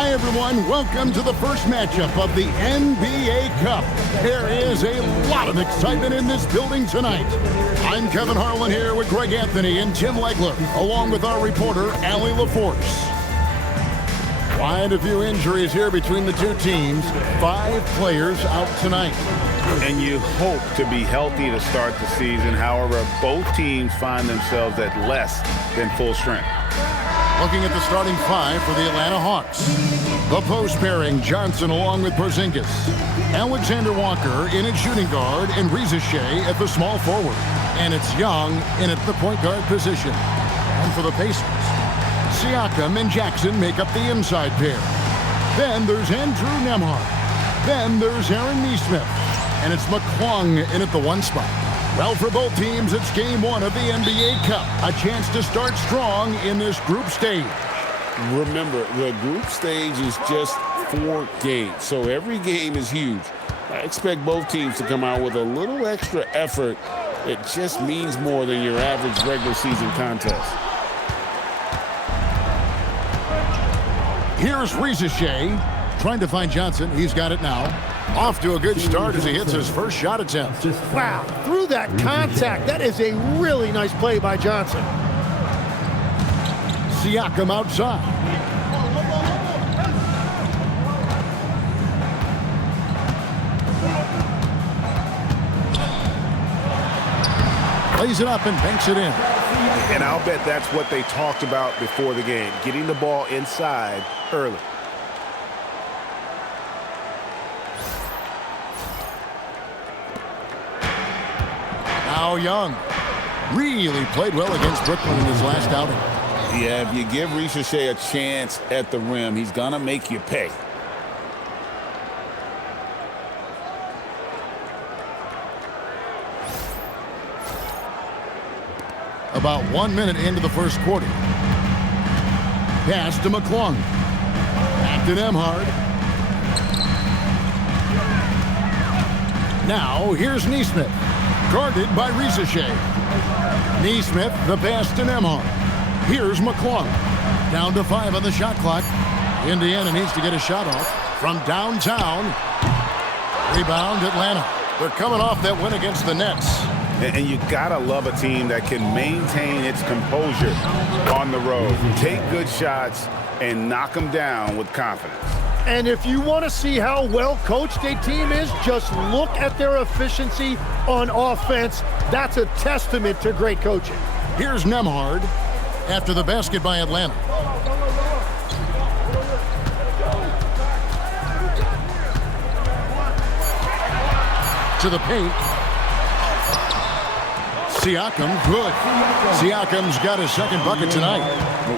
Hi, everyone. Welcome to the first matchup of the NBA Cup. There is a lot of excitement in this building tonight. I'm Kevin Harlan here with Greg Anthony and Tim Legler, along with our reporter, Allie LaForce. Quite a few injuries here between the two teams. 5 players out tonight. And you hope to be healthy to start the season. However, both teams find themselves at less than full strength. Looking at the starting 5 for the Atlanta Hawks. The post pairing, Johnson along with Porzingis. Alexander Walker in at shooting guard and Reza Shea at the small forward. And it's Young in at the point guard position. And for the Pacers, Siakam and Jackson make up the inside pair. Then there's Andrew Nembhard. Then there's Aaron Nesmith. And it's McClung in at the 1 spot. Well, for both teams, it's game 1 of the NBA Cup. A chance to start strong in this group stage. Remember, the group stage is just 4 games, so every game is huge. I expect both teams to come out with a little extra effort. It just means more than your average regular season contest. Here's Reza Shea trying to find Johnson. He's got it now. Off to a good start as he hits his first shot attempt. Wow, through that contact. That is a really nice play by Johnson. Siakam outside. Lays it up and banks it in. And I'll bet that's what they talked about before the game, getting the ball inside early. Now Young really played well against Brooklyn in his last outing. Yeah, if you give Reza Shea a chance at the rim, he's going to make you pay. About 1 minute into the first quarter. Pass to McClung. Back to Nembhard. Now here's Nesmith. Guarded by Reza Shea. Nesmith, the pass to Nembhard. Here's McClung. Down to 5 on the shot clock. Indiana needs to get a shot off from downtown. Rebound, Atlanta. They're coming off that win against the Nets. And you gotta love a team that can maintain its composure on the road. Take good shots and knock them down with confidence. And if you want to see how well coached a team is, just look at their efficiency on offense. That's a testament to great coaching. Here's Nembhard after the basket by Atlanta. To the paint. Siakam, good. Siakam's got his second bucket tonight.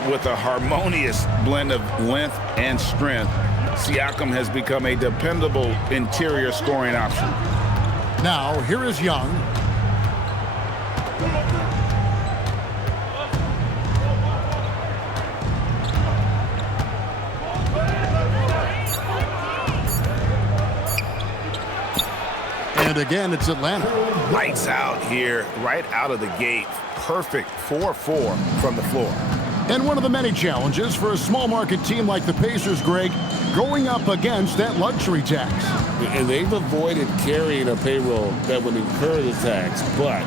With a harmonious blend of length and strength, Siakam has become a dependable interior scoring option. Now, here is Young. And again, it's Atlanta. Lights out here, right out of the gate. Perfect 4-4 from the floor. And one of the many challenges for a small market team like the Pacers, Greg, going up against that luxury tax. And they've avoided carrying a payroll that would incur the tax. But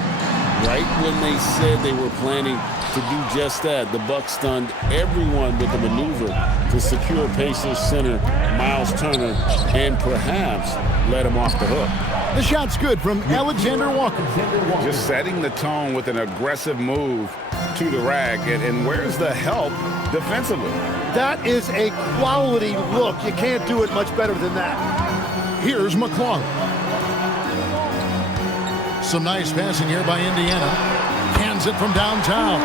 right when they said they were planning to do just that, the Bucks stunned everyone with the maneuver to secure Pacers center Miles Turner and perhaps let him off the hook. The shot's good from Alexander Walker. Just setting the tone with an aggressive move to the rack. And where's the help defensively? That is a quality look. You can't do it much better than that. Here's McClung. Some nice passing here by Indiana. Hands it from downtown.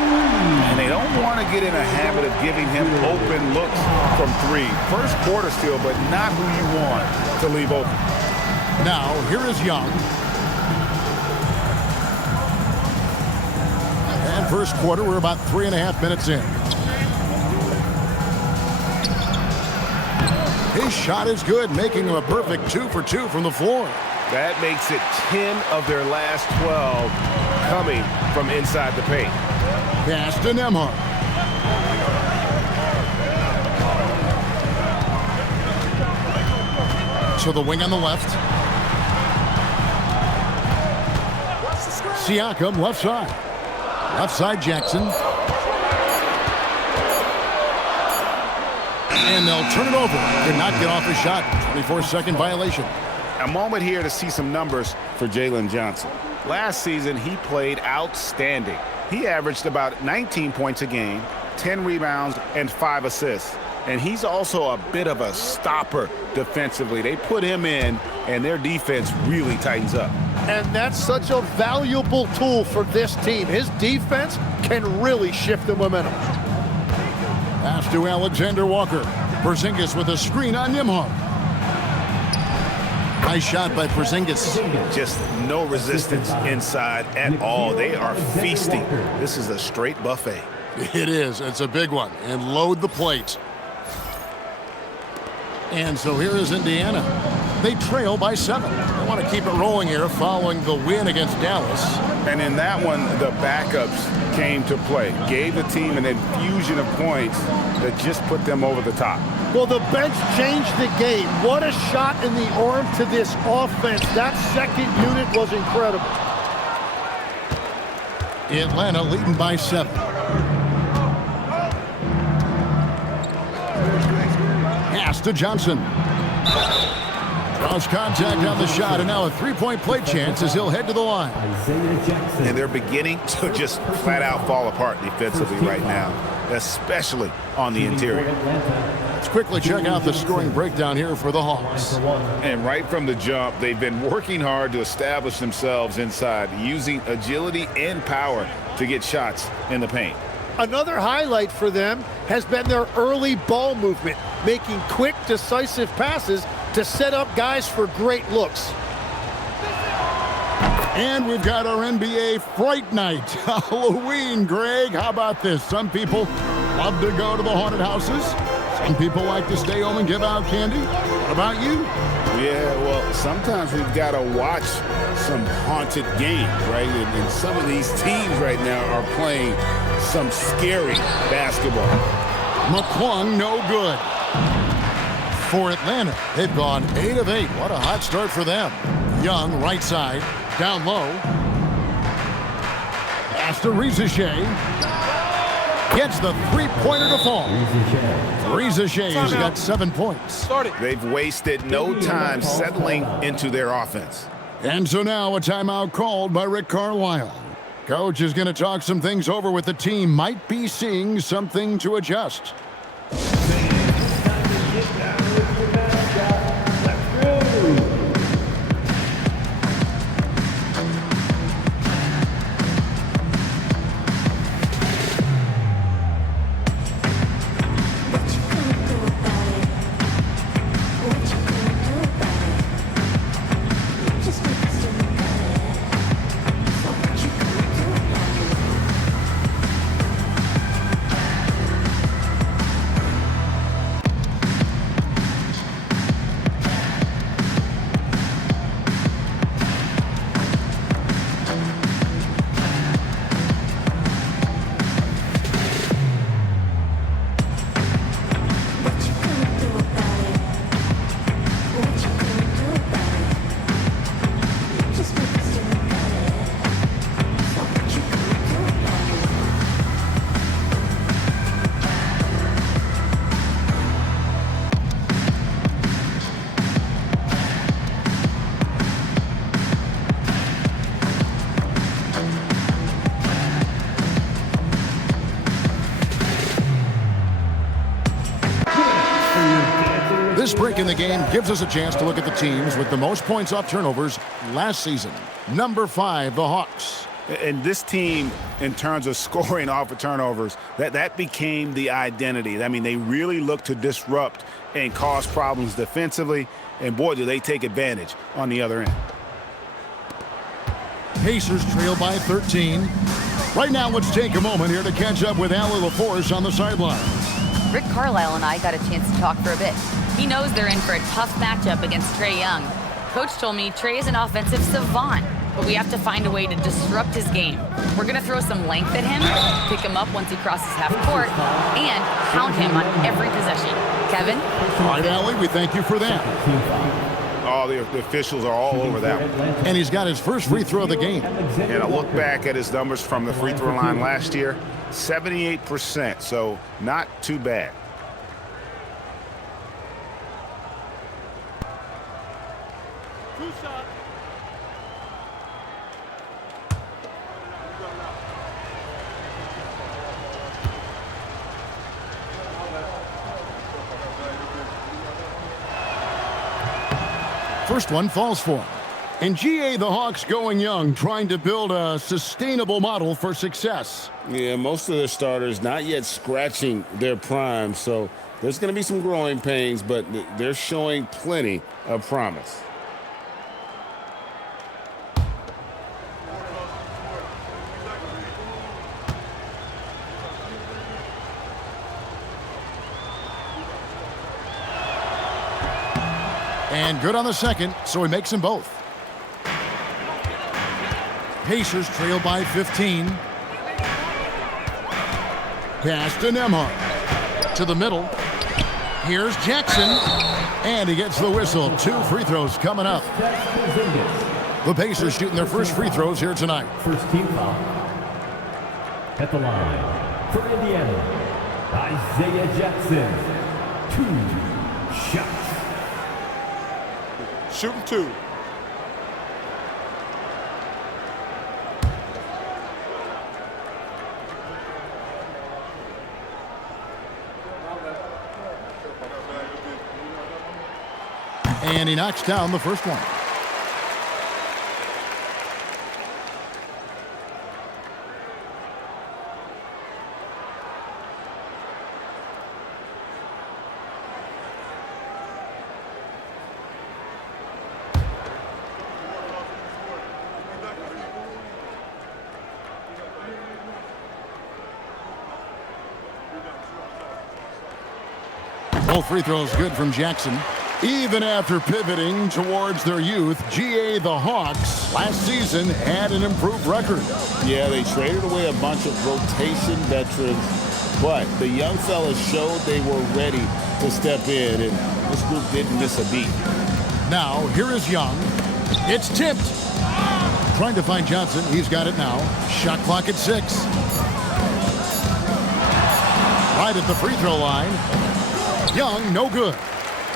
And they don't want to get in a habit of giving him open looks from 3. First quarter still, but not who you want to leave open. Now, here is Young. And first quarter, we're about 3.5 minutes in. His shot is good, making him a perfect 2 for 2 from the floor. That makes it 10 of their last 12 coming from inside the paint. Pass to Nembhard. So the wing on the left. Siakam, left side. Left side, Jackson. And they'll turn it over. Did not get off the shot. 24-second violation. A moment here to see some numbers for Jalen Johnson. Last season, he played outstanding. He averaged about 19 points a game, 10 rebounds, and 5 assists. And he's also a bit of a stopper defensively. They put him in, and their defense really tightens up. And that's such a valuable tool for this team. His defense can really shift the momentum. Pass to Alexander Walker. Porzingis with a screen on Nembhard. Nice shot by Porzingis. Just no resistance inside at all. They are feasting. This is a straight buffet. It is. It's a big one. And load the plate. And so here is Indiana. They trail by 7. They want to keep it rolling here following the win against Dallas. And in that one, the backups came to play. Gave the team an infusion of points that just put them over the top. Well, the bench changed the game. What a shot in the arm to this offense. That second unit was incredible. Atlanta leading by 7. Pass to Johnson. Draws contact on the shot, and now a three-point play chance as he'll head to the line. And they're beginning to just flat-out fall apart defensively right now, especially on the interior. Let's quickly check out the scoring breakdown here for the Hawks. And right from the jump, they've been working hard to establish themselves inside, using agility and power to get shots in the paint. Another highlight for them has been their early ball movement, making quick, decisive passes to set up guys for great looks. And we've got our NBA Fright Night. Halloween, Greg. How about this? Some people love to go to the haunted houses. Some people like to stay home and give out candy. What about you? Yeah, well, sometimes we've got to watch some haunted games, right? And some of these teams right now are playing some scary basketball. McClung, no good. For Atlanta, they've gone 8 of 8. What a hot start for them. Young, right side, down low. Pass to Shea. Gets the three-pointer to fall. Shea's got 7 points. They've wasted no time settling into their offense. And so now a timeout called by Rick Carlisle. Coach is going to talk some things over with the team. Might be seeing something to adjust. This break in the game gives us a chance to look at the teams with the most points off turnovers last season. Number 5, the Hawks. And this team, in terms of scoring off of turnovers, that became the identity. I mean, they really look to disrupt and cause problems defensively, and boy, do they take advantage on the other end. Pacers trail by 13. Right now, let's take a moment here to catch up with Allie LaForce on the sidelines. Rick Carlisle and I got a chance to talk for a bit. He knows they're in for a tough matchup against Trae Young. Coach told me Trae is an offensive savant, but we have to find a way to disrupt his game. We're going to throw some length at him, pick him up once he crosses half court, and count him on every possession. Kevin? All right, Allie, we thank you for that. Oh, the officials are all over that one. And he's got his first free throw of the game. And I look back at his numbers from the free throw line last year, 78%, so not too bad. First one falls for him. And GA, the Hawks going young, trying to build a sustainable model for success. Yeah, most of their starters not yet scratching their prime, so there's going to be some growing pains, but they're showing plenty of promise. And good on the second, so he makes them both. Pacers trail by 15. Pass to Nembhard. To the middle. Here's Jackson. And he gets the whistle. 2 free throws coming up. The Pacers shooting their first free throws here tonight. First team foul. At the line for Indiana, Isaiah Jackson. 2 shots. Shooting 2. And he knocks down the first one. Both free throws good from Jackson. Even after pivoting towards their youth, GA the Hawks last season had an improved record. Yeah, they traded away a bunch of rotation veterans, but the young fellas showed they were ready to step in, and this group didn't miss a beat. Now, here is Young. It's tipped. Trying to find Johnson. He's got it now. Shot clock at 6. Right at the free throw line. Young, no good.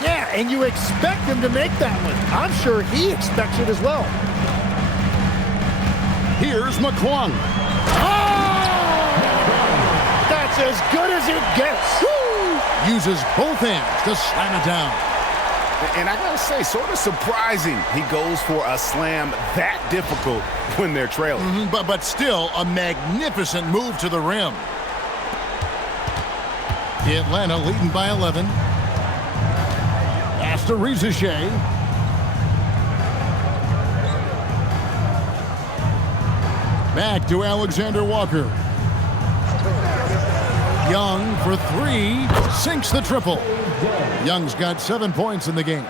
Yeah, and you expect him to make that one. I'm sure he expects it as well. Here's McClung. Oh! That's as good as it gets. Woo! Uses both hands to slam it down. And I gotta say, sort of surprising he goes for a slam that difficult when they're trailing. But still a magnificent move to the rim. Atlanta leading by 11. Pass to Tyrese. Back to Alexander Walker. Young for 3. Sinks the triple. Young's got 7 points in the game.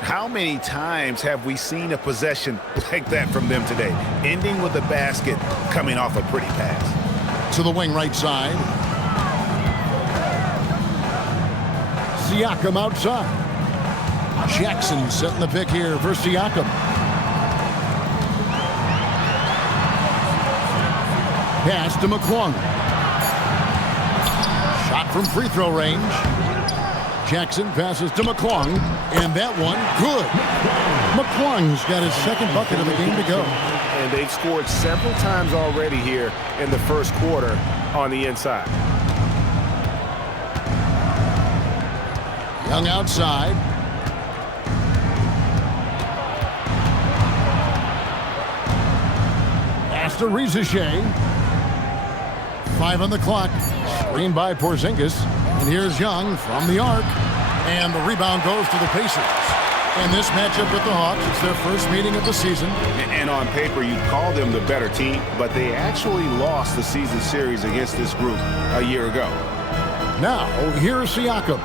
How many times have we seen a possession like that from them today, ending with a basket coming off a pretty pass? To the wing right side. Siakam outside. Jackson setting the pick here for Siakam. Pass to McClung. Shot from free throw range. Jackson passes to McClung, and that one good. McClung's got his second bucket of the game to go. And they've scored several times already here in the first quarter on the inside. Young outside. Pass to Tyrese. 5 on the clock. Screened by Porzingis. And here's Young from the arc. And the rebound goes to the Pacers. In this matchup with the Hawks, it's their first meeting of the season. And on paper, you'd call them the better team, but they actually lost the season series against this group a year ago. Now, here's Siakam.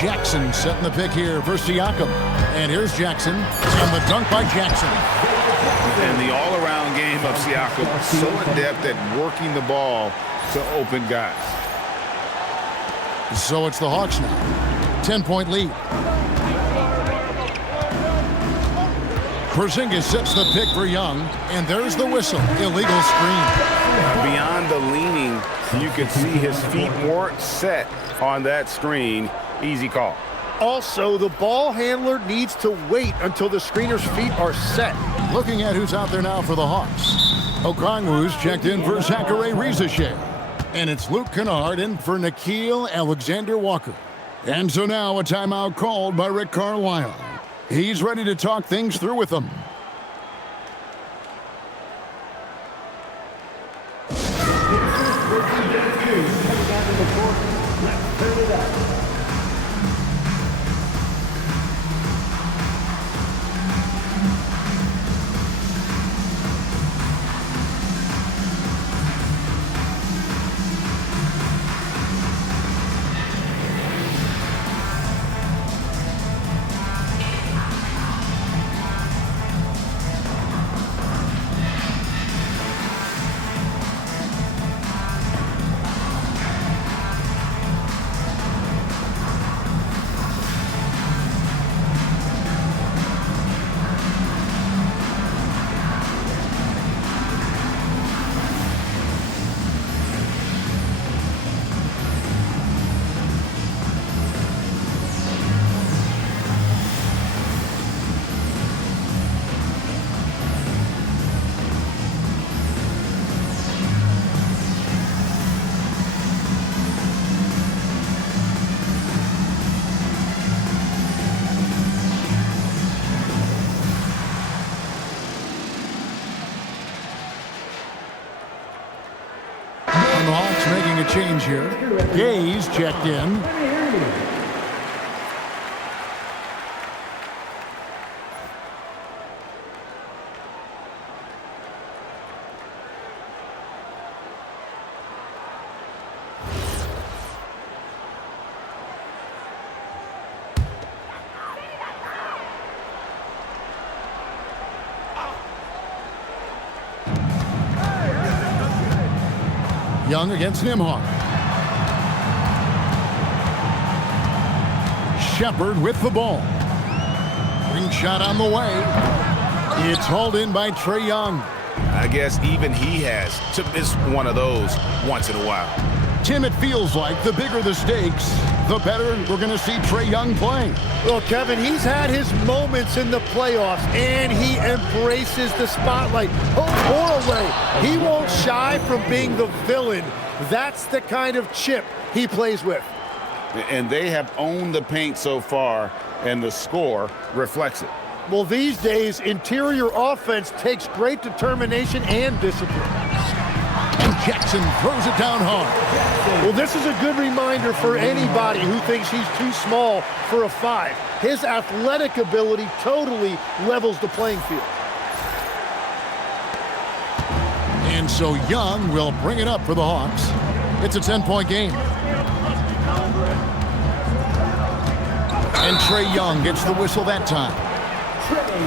Jackson setting the pick here for Siakam. And here's Jackson. And the dunk by Jackson. And the all-around game of Siakam, so adept at working the ball to open guys. So it's the Hawks now. 10-point lead. Porzingis sets the pick for Young, and there's the whistle. Illegal screen. Beyond the leaning, you can see his feet weren't set on that screen. Easy call. Also, the ball handler needs to wait until the screener's feet are set. Looking at who's out there now for the Hawks. Okongwu's checked in for Zachary Rizachet. And it's Luke Kennard in for Nickeil Alexander-Walker. And so now a timeout called by Rick Carlisle. He's ready to talk things through with them. The Hawks making a change here. Gaze checked in. Young against Nembhard. Shepard with the ball. Ring shot on the way. It's hauled in by Trae Young. I guess even he has to miss one of those once in a while. Tim, it feels like the bigger the stakes, the better we're going to see Trae Young playing. Well, Kevin, he's had his moments in the playoffs, and he embraces the spotlight. Home or away, he won't shy from being the villain. That's the kind of chip he plays with. And they have owned the paint so far, and the score reflects it. Well, these days, interior offense takes great determination and discipline. And Jackson throws it down hard. Well, this is a good reminder for anybody who thinks he's too small for a 5. His athletic ability totally levels the playing field. And so Young will bring it up for the Hawks. It's a 10-point game. And Trae Young gets the whistle that time.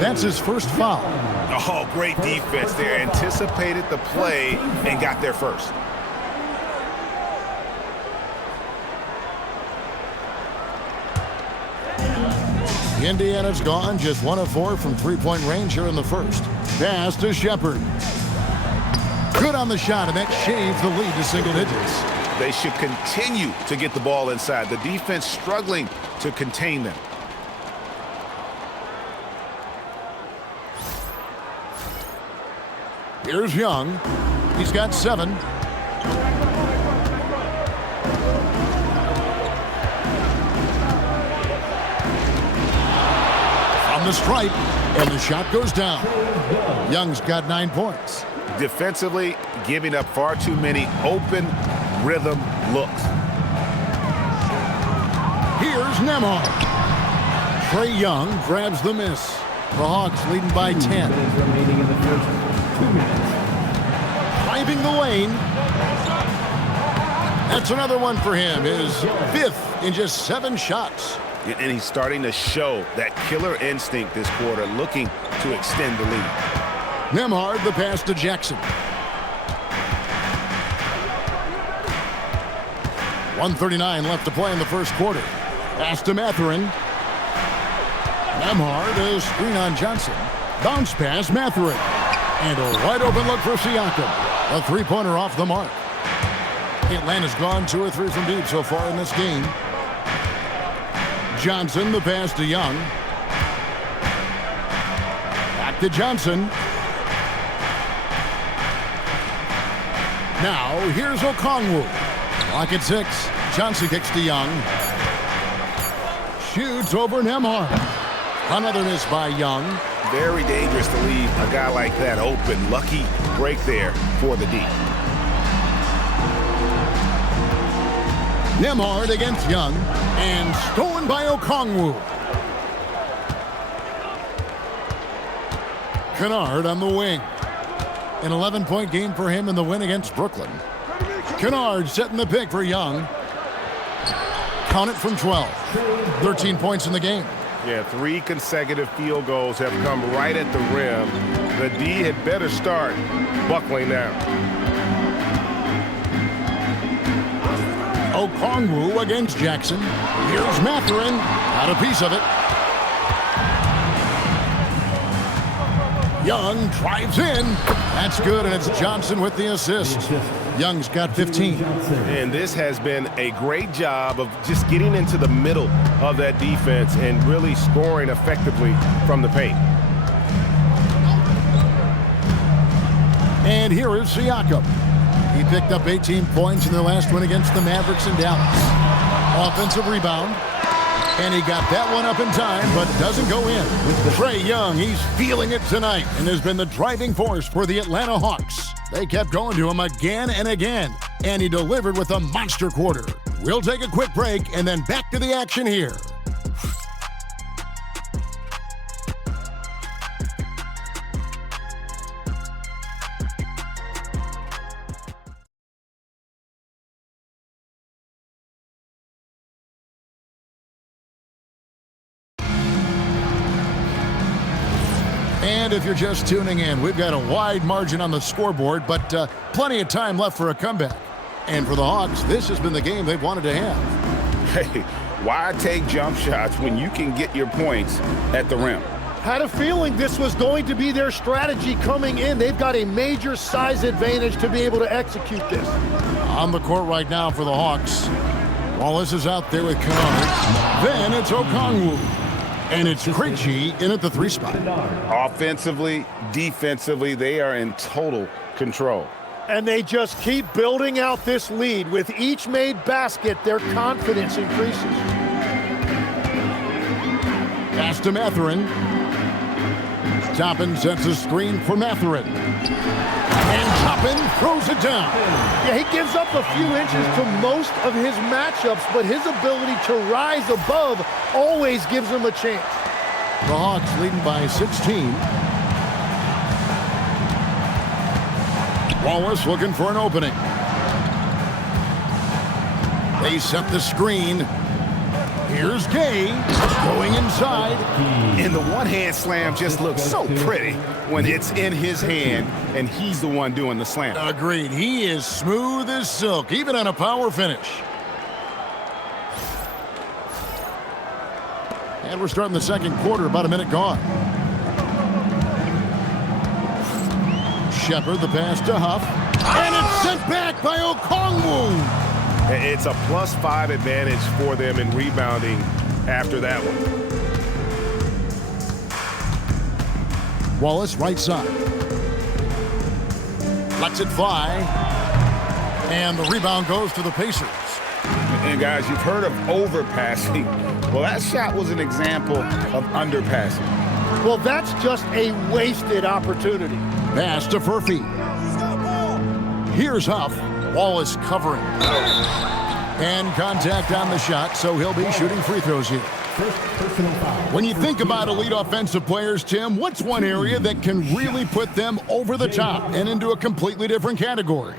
That's his first foul. Oh, great defense there. Anticipated the play and got there first. Indiana's gone just 1 of 4 from three-point range here in the first. Pass to Shepard. Good on the shot, and that shaves the lead to single digits. They should continue to get the ball inside. The defense struggling to contain them. Here's Young. He's got 7. From the stripe, and the shot goes down. Young's got 9 points. Defensively, giving up far too many open rhythm looks. Here's Nembhard. Trae Young grabs the miss. The Hawks leading by 10. Remaining in the first 2 minutes. Driving the lane. That's another one for him. His 5th in just 7 shots. And he's starting to show that killer instinct this quarter, looking to extend the lead. Nembhard, the pass to Jackson. 1:39 left to play in the first quarter. Pass to Mathurin. Nembhard, a screen on Johnson. Bounce pass, Mathurin. And a wide open look for Siakam. A three-pointer off the mark. Atlanta's gone 2 or 3 from deep so far in this game. Johnson, the pass to Young. Back to Johnson. Now, here's Okongwu. Clock at 6. Johnson kicks to Young. Shoots over Nembhard. Another miss by Young. Very dangerous to leave a guy like that open. Lucky break there for the D. Nembhard against Young. And stolen by Okongwu. Kennard on the wing. An 11-point game for him in the win against Brooklyn. Kennard setting the pick for Young. Count it from 12. 13 points in the game. Yeah, 3 consecutive field goals have come right at the rim. The D had better start buckling down. Okongwu against Jackson. Here's Mathurin. Got a piece of it. Young drives in. That's good, and it's Johnson with the assist. Young's got 15. And this has been a great job of just getting into the middle of that defense and really scoring effectively from the paint. And here is Siakam. He picked up 18 points in their last win against the Mavericks in Dallas. Offensive rebound. And he got that one up in time, but doesn't go in. Trae Young, he's feeling it tonight and has been the driving force for the Atlanta Hawks. They kept going to him again and again, and he delivered with a monster quarter. We'll take a quick break and then back to the action here. And if you're just tuning in, we've got a wide margin on the scoreboard, but plenty of time left for a comeback. And for the Hawks, this has been the game they've wanted to have. Hey, why take jump shots when you can get your points at the rim? Had a feeling this was going to be their strategy coming in. They've got a major size advantage to be able to execute this. On the court right now for the Hawks. Wallace is out there with Kennard. Then it's Okongwu. And it's Krejci in at the 3 spot. Offensively, defensively, they are in total control. And they just keep building out this lead. With each made basket, their confidence increases. Pass to Mathurin. Toppin sets a screen for Mathurin. And Toppin throws it down. Yeah, he gives up a few inches to most of his matchups, but his ability to rise above always gives him a chance. The Hawks leading by 16. Wallace looking for an opening. They set the screen. Here's Gay going inside. And the one-hand slam just looks so pretty when it's in his hand and he's the one doing the slam. Agreed. He is smooth as silk, even on a power finish. And we're starting the second quarter, about a minute gone. Shepard, the pass to Huff. And it's sent back by Okongwu. It's a +5 advantage for them in rebounding after that one. Wallace, right side. Lets it fly. And the rebound goes to the Pacers. And guys, you've heard of overpassing. Well, that shot was an example of underpassing. Well, that's just a wasted opportunity. Pass to Furphy. Here's Huff. Wallace covering. And contact on the shot, so he'll be shooting free throws here. When you think about elite offensive players, Tim, what's one area that can really put them over the top and into a completely different category?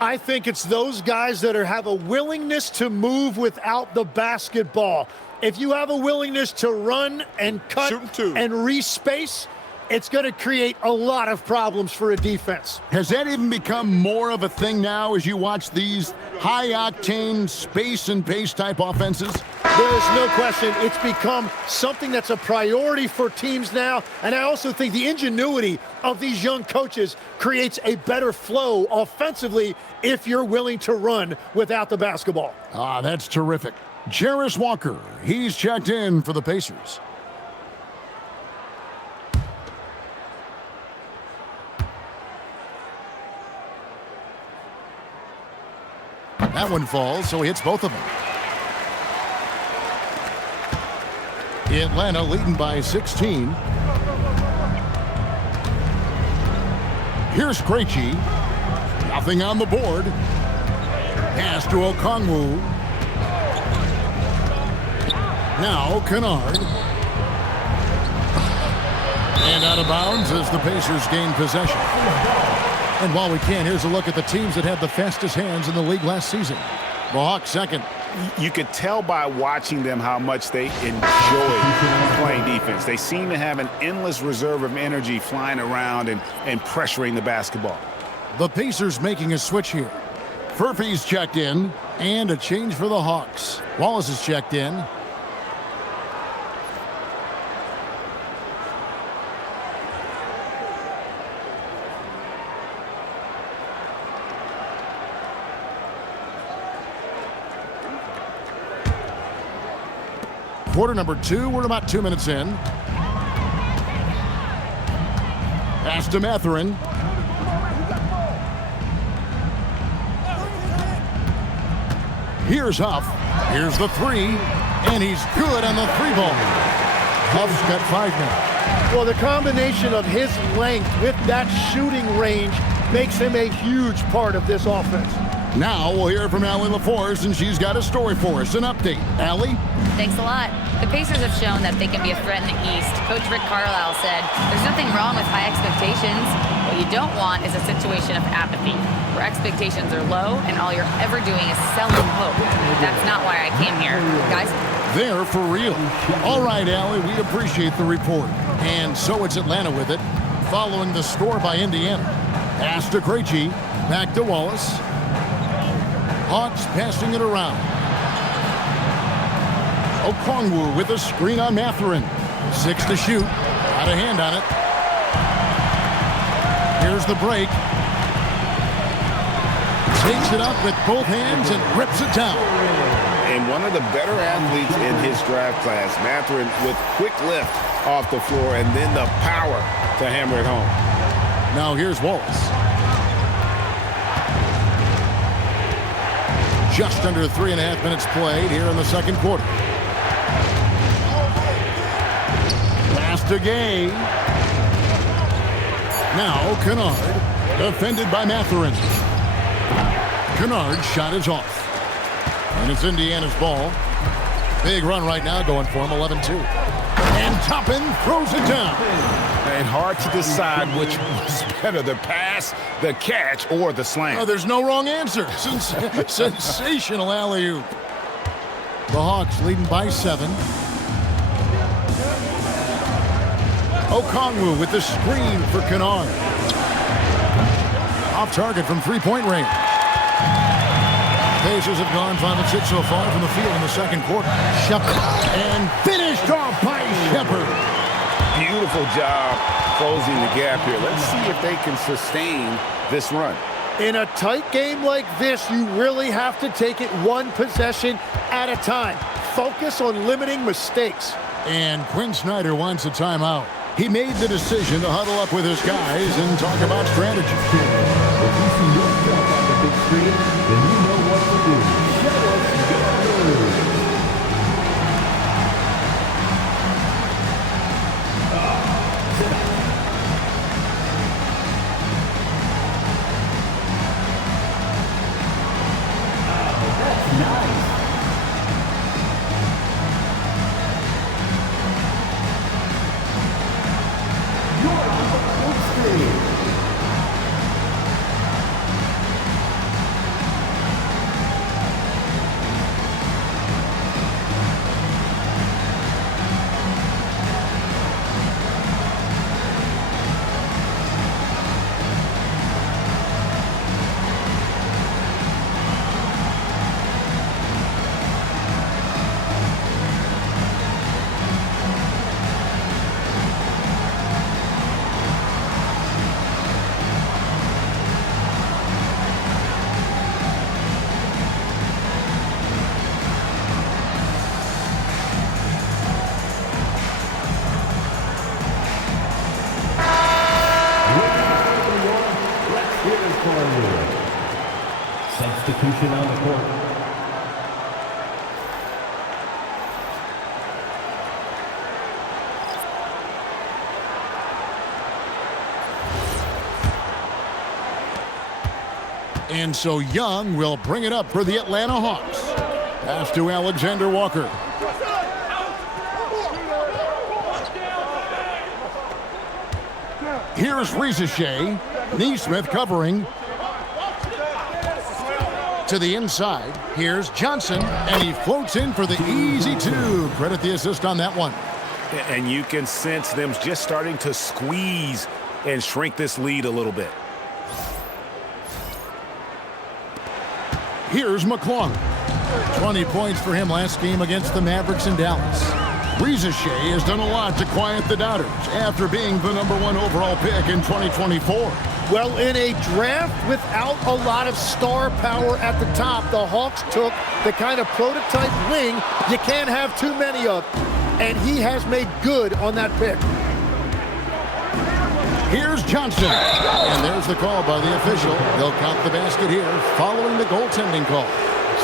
I think it's those guys that have a willingness to move without the basketball. If you have a willingness to run and cut and respace, it's going to create a lot of problems for a defense. Has that even become more of a thing now as you watch these high-octane space and pace type offenses? There is no question it's become something that's a priority for teams now, and I also think the ingenuity of these young coaches creates a better flow offensively if you're willing to run without the basketball. Ah, that's terrific. Jarris Walker, he's checked in for the Pacers. That one falls, so he hits both of them. Atlanta leading by 16. Here's Krejci. Nothing on the board. Pass to Okongwu. Now Kennard. And out of bounds as the Pacers gain possession. And while we can, here's a look at the teams that had the fastest hands in the league last season. The Hawks second. You could tell by watching them how much they enjoy playing defense. They seem to have an endless reserve of energy flying around and pressuring the basketball. The Pacers making a switch here. Furphy's checked in, and a change for the Hawks. Wallace is checked in. Quarter number 2, we're about 2 minutes in. Pass to Mathurin. Here's Huff. Here's the 3, and he's good on the 3-ball. Huff's got 5 now. Well, the combination of his length with that shooting range makes him a huge part of this offense. Now we'll hear from Allie LaForce, and she's got a story for us. An update. Allie? Thanks a lot. The Pacers have shown that they can be a threat in the East. Coach Rick Carlisle said, there's nothing wrong with high expectations. What you don't want is a situation of apathy, where expectations are low and all you're ever doing is selling hope. That's not why I came here. Guys? They're for real. All right, Allie, we appreciate the report. And so it's Atlanta with it, following the score by Indiana. Pass to Krejci, back to Wallace. Hawks passing it around. Okongwu with a screen on Mathurin. 6 to shoot. Got a hand on it. Here's the break. Takes it up with both hands and rips it down. And one of the better athletes in his draft class, Mathurin, with quick lift off the floor and then the power to hammer it home. Now here's Wallace. Just under 3.5 minutes played here in the second quarter. Pass to Gay. Now Kennard, defended by Mathurin. Kennard's shot is off. And it's Indiana's ball. Big run right now going for him, 11-2. And Toppin throws it down. And hard to decide which was better, the pass, the catch, or the slam. Oh, there's no wrong answer. Sensational alley-oop. The Hawks leading by 7. Okongwu with the screen for Kennard. Off target from three-point range. Pacers have gone 5 of 6 so far from the field in the second quarter. Shepard. And finished off by Shepard. Beautiful job closing the gap here. Let's see if they can sustain this run. In a tight game like this, you really have to take it one possession at a time. Focus on limiting mistakes. And Quinn Snyder wants a timeout. He made the decision to huddle up with his guys and talk about strategy. If you see yourself on the big screen, then you know what to do. Show us your moves. That's nice. You're on the big screen. action on the court. And so Young will bring it up for the Atlanta Hawks. Pass to Alexander Walker. Here's Rizachet. Neesmith covering. To the inside. Here's Johnson. And he floats in for the easy two. Credit the assist on that one. And you can sense them just starting to squeeze and shrink this lead a little bit. Here's McClung. 20 points for him last game against the Mavericks in Dallas. Rizachet has done a lot to quiet the doubters after being the #1 overall pick in 2024. Well, in a draft without a lot of star power at the top, the Hawks took the kind of prototype wing you can't have too many of. And he has made good on that pick. Here's Johnson. And there's the call by the official. They'll count the basket here following the goaltending call.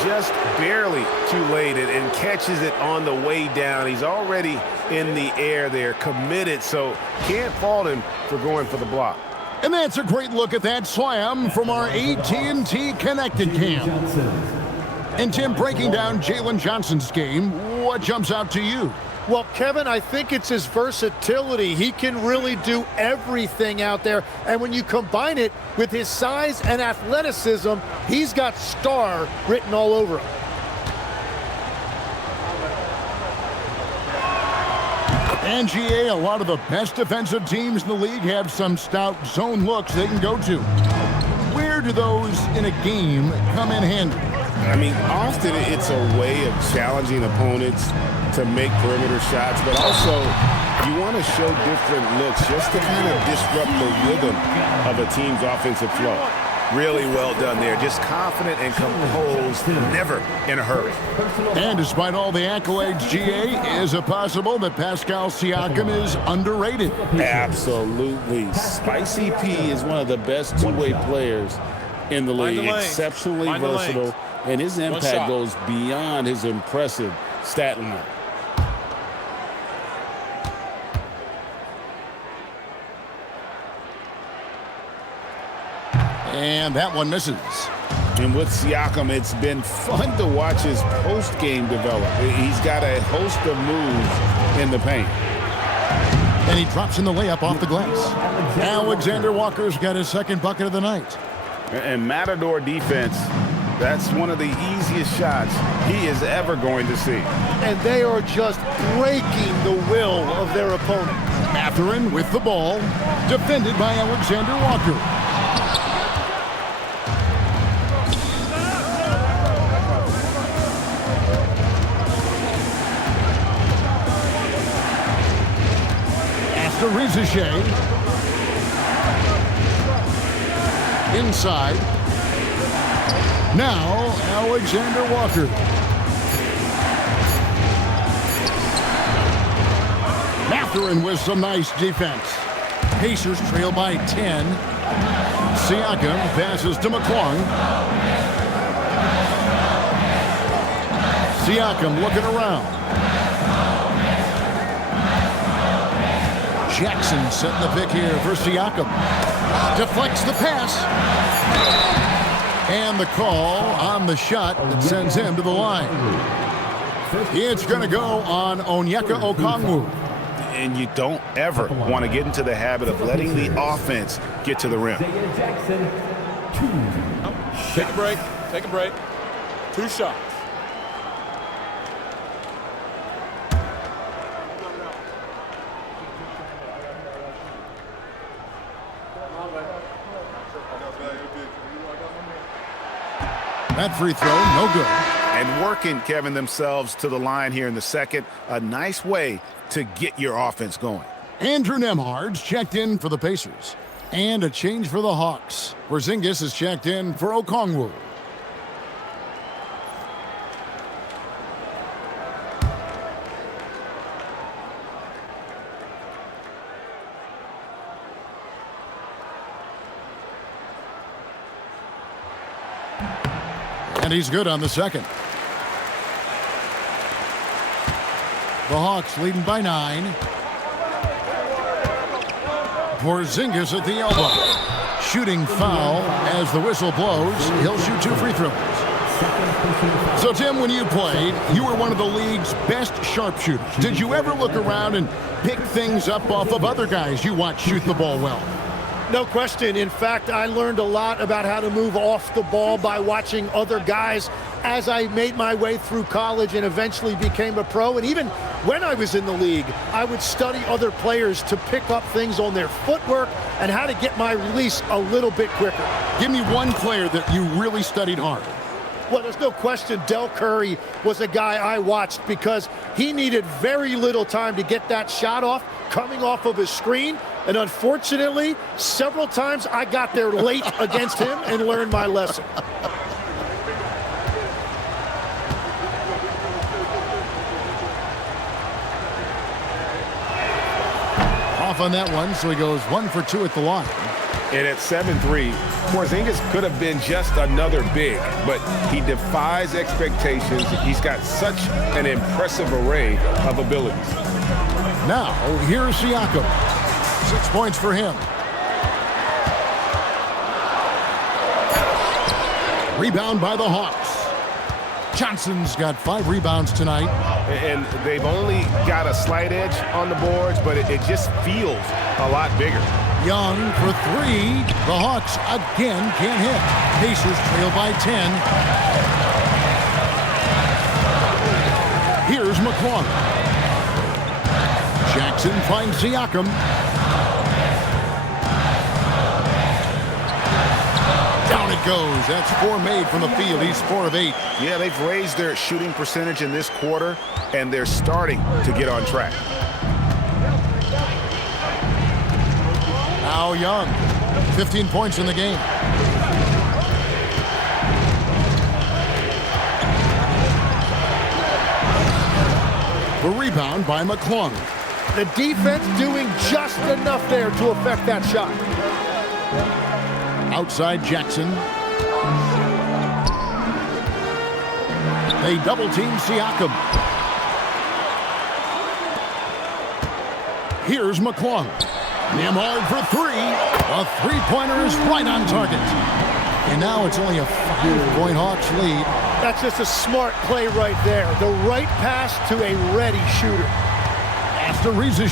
Just barely too late and catches it on the way down. He's already in the air there, committed, so can't fault him for going for the block. And that's a great look at that slam from our AT&T Connected Cam. And Tim, breaking down Jalen Johnson's game, what jumps out to you? Well, Kevin, I think it's his versatility. He can really do everything out there. And when you combine it with his size and athleticism, he's got star written all over him. And GA, a lot of the best defensive teams in the league have some stout zone looks they can go to. Where do those in a game come in handy? I mean, often it's a way of challenging opponents to make perimeter shots, but also you want to show different looks just to kind of disrupt the rhythm of a team's offensive flow. Really well done there. Just confident and composed, never in a hurry. And despite all the accolades, GA, is it possible that Pascal Siakam is underrated? Absolutely. Spicy P is one of the best two-way players in the league. Exceptionally versatile, and his impact goes beyond his impressive stat line. And that one misses. And with Siakam, it's been fun to watch his post-game develop. He's got a host of moves in the paint. And he drops in the layup off the glass. Alexander Walker's got his second bucket of the night. And Matador defense, that's one of the easiest shots he is ever going to see. And they are just breaking the will of their opponent. Mathurin with the ball, defended by Alexander Walker. Rizachet. Inside. Now Alexander Walker. Mathurin with some nice defense. Pacers trail by 10. Siakam passes to McClung. Siakam looking around. Jackson setting the pick here for Siakam. Deflects the pass. And the call on the shot that sends him to the line. It's going to go on Onyeka Okongwu. And you don't ever want to get into the habit of letting the offense get to the rim. Take a break. Take a break. 2 shots. That free throw, no good. And working, Kevin, themselves to the line here in the second. A nice way to get your offense going. Andrew Nembhard's checked in for the Pacers. And a change for the Hawks. Porzingis is checked in for Okongwu. And he's good on the second. The Hawks leading by 9. Porzingis at the elbow. Shooting foul as the whistle blows. He'll shoot 2 free throws. So, Tim, when you played, you were one of the league's best sharpshooters. Did you ever look around and pick things up off of other guys you watch shoot the ball well? No question. In fact, I learned a lot about how to move off the ball by watching other guys as I made my way through college and eventually became a pro. And even when I was in the league, I would study other players to pick up things on their footwork and how to get my release a little bit quicker. Give me one player that you really studied hard. Well, there's no question Del Curry was a guy I watched because he needed very little time to get that shot off coming off of his screen. And unfortunately, several times I got there late against him and learned my lesson. Off on that one, so he goes 1 for 2 at the line. And at 7'3", Porzingis could have been just another big, but he defies expectations. He's got such an impressive array of abilities. Now, here's Siakam. 6 points for him. Rebound by the Hawks. Johnson's got 5 rebounds tonight. And they've only got a slight edge on the boards, but it just feels a lot bigger. Young for 3. The Hawks again can't hit. Pacers trail by 10. Here's McClung. Jackson finds Siakam. Down it goes. That's 4 made from the field. He's 4 of 8. Yeah, they've raised their shooting percentage in this quarter, and they're starting to get on track. Now Young, 15 points in the game. The rebound by McClung. The defense doing just enough there to affect that shot. Outside Jackson. They double team Siakam. Here's McClung. Nemhard for 3. A 3-pointer is right on target. And now it's only a 5-point Hawks lead. That's just a smart play right there. The right pass to a ready shooter. After Tyrese.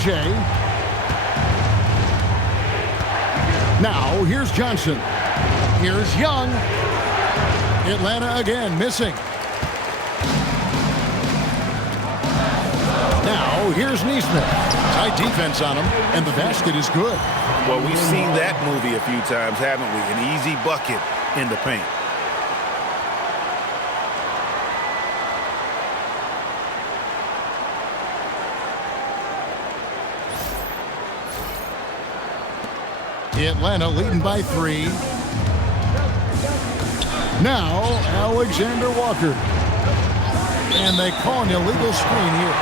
Now here's Johnson. Here's Young. Atlanta again missing. Now here's Nesmith. Tight defense on him, and the basket is good. Well, we've seen that movie a few times, haven't we? An easy bucket in the paint. Atlanta leading by 3. Now Alexander Walker. And they call an illegal screen here.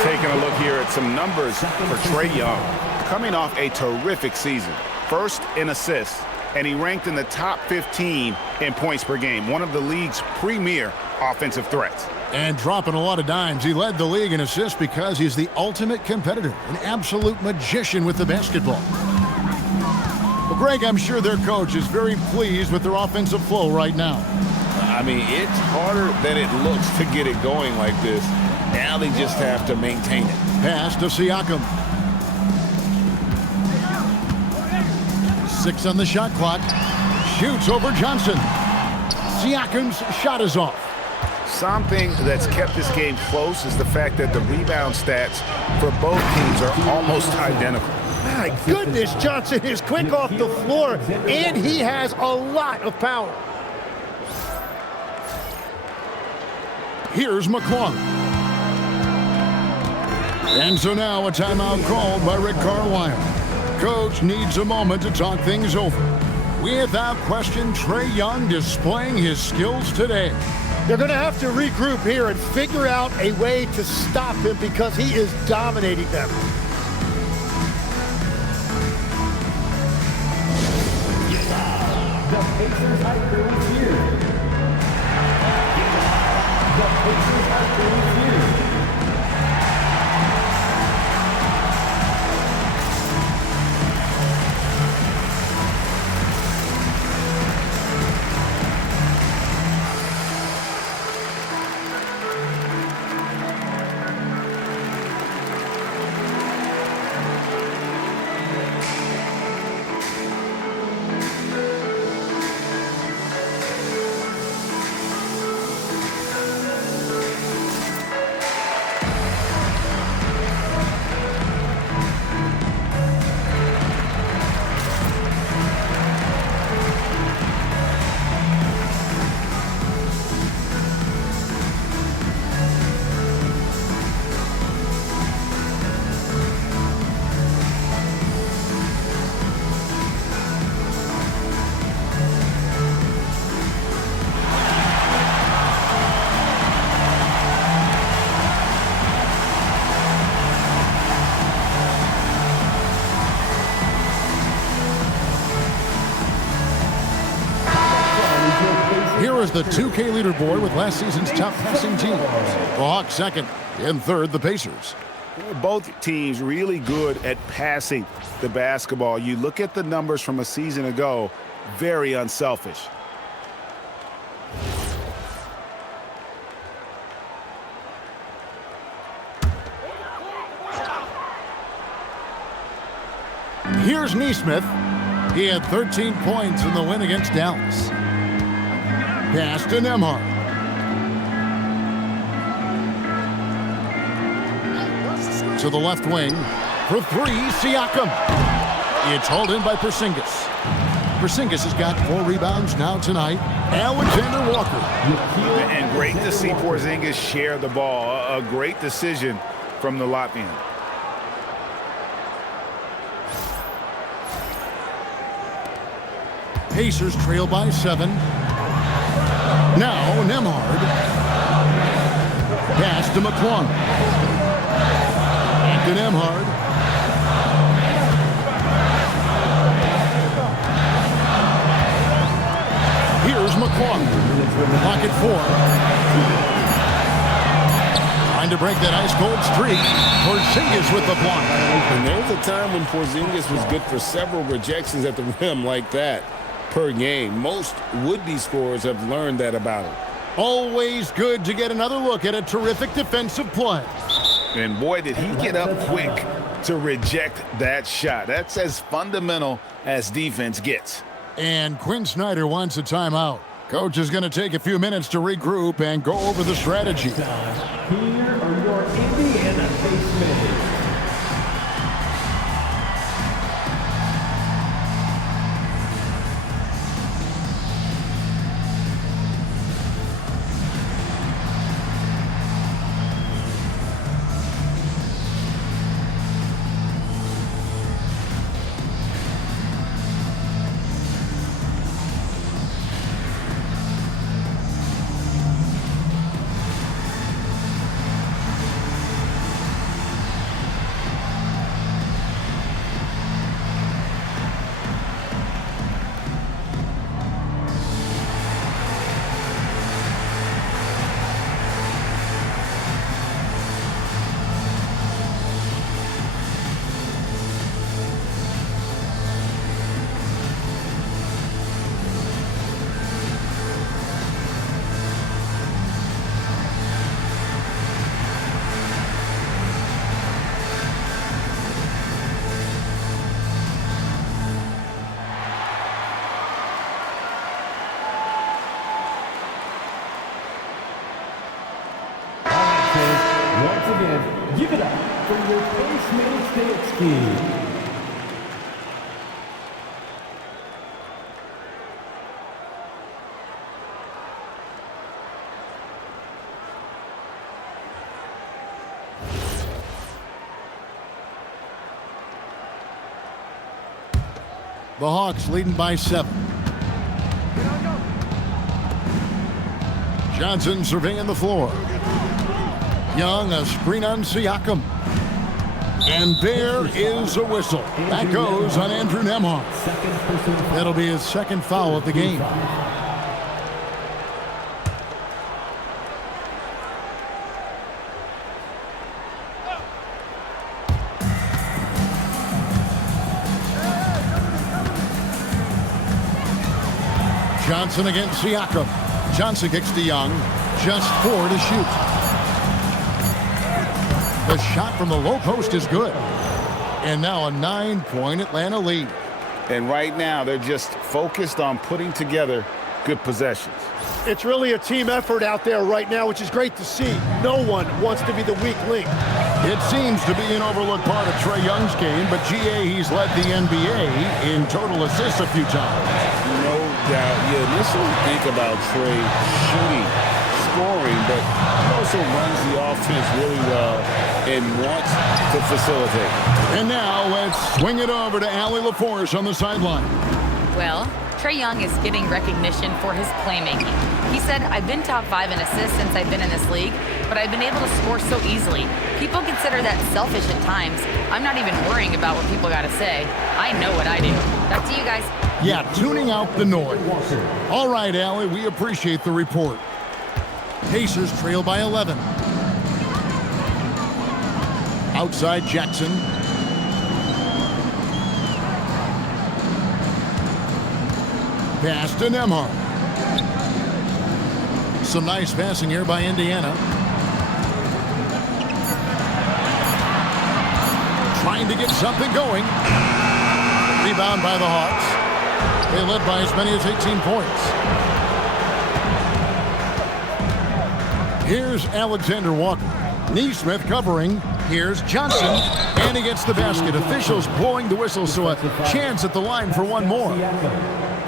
Taking a look here at some numbers for Trae Young. Coming off a terrific season. First in assists, and he ranked in the top 15 in points per game. One of the league's premier offensive threats. And dropping a lot of dimes. He led the league in assists because he's the ultimate competitor. An absolute magician with the basketball. Well, Greg, I'm sure their coach is very pleased with their offensive flow right now. I mean, it's harder than it looks to get it going like this. Now they just have to maintain it. Pass to Siakam. 6 on the shot clock. Shoots over Johnson. Siakam's shot is off. Something that's kept this game close is the fact that the rebound stats for both teams are almost identical. My goodness, Johnson is quick off the floor, and he has a lot of power. Here's McClung. And so now a timeout called by Rick Carlisle. Coach needs a moment to talk things over. Without question, Trae Young displaying his skills today. They're going to have to regroup here and figure out a way to stop him because he is dominating them. The Pacers hype crew is here. Here's the 2K leaderboard with last season's top passing teams. The Hawks second. In third, the Pacers. Both teams really good at passing the basketball. You look at the numbers from a season ago, very unselfish. Here's Nesmith. He had 13 points in the win against Dallas. Pass to Nembhard. To the left wing. For three, Siakam. It's hauled in by Porzingis. Porzingis has got 4 rebounds now tonight. Alexander Walker. And great to see Porzingis share the ball. A great decision from the Latvian. Pacers trail by 7. Now Nembhard. Pass to McClung. To Nembhard. Here's McClung. Clock at 4. Trying to break that ice-cold streak. Porzingis with the block. And there was a time when Porzingis was good for several rejections at the rim like that per game. Most would-be scorers have learned that about him. Always good to get another look at a terrific defensive play. And boy, did he get up quick to reject that shot. That's as fundamental as defense gets. And Quinn Snyder wants a timeout. Coach is going to take a few minutes to regroup and go over the strategy. Here are your Indiana base minutes. Once again, give it up for your base minutes to exceed. The Hawks leading by 7. Johnson surveying the floor. Young, a screen on Siakam. And there is a whistle. That goes on Andrew Nembhard. That'll be his second foul of the game. Johnson against Siakam. Johnson kicks to Young. Just 4 to shoot. The shot from the low post is good. And now a 9-point Atlanta lead. And right now, they're just focused on putting together good possessions. It's really a team effort out there right now, which is great to see. No one wants to be the weak link. It seems to be an overlooked part of Trae Young's game, but GA, he's led the NBA in total assists a few times. No doubt. You initially think about Trae shooting, scoring, but he also runs the offense really well and wants to facilitate. And now let's swing it over to Allie LaForce on the sideline. Well, Trae Young is getting recognition for his playmaking. He said, "I've been top 5 in assists since I've been in this league, but I've been able to score so easily. People consider that selfish at times. I'm not even worrying about what people got to say. I know what I do." Back to you guys. Yeah, tuning out the noise. All right, Allie, we appreciate the report. Pacers trail by 11. Outside Jackson. Pass to Nembhard. Some nice passing here by Indiana. Trying to get something going. Rebound by the Hawks. They led by as many as 18 points. Here's Alexander Walker. Neesmith covering. Here's Johnson. And he gets the basket. Officials blowing the whistle, so a chance at the line for one more.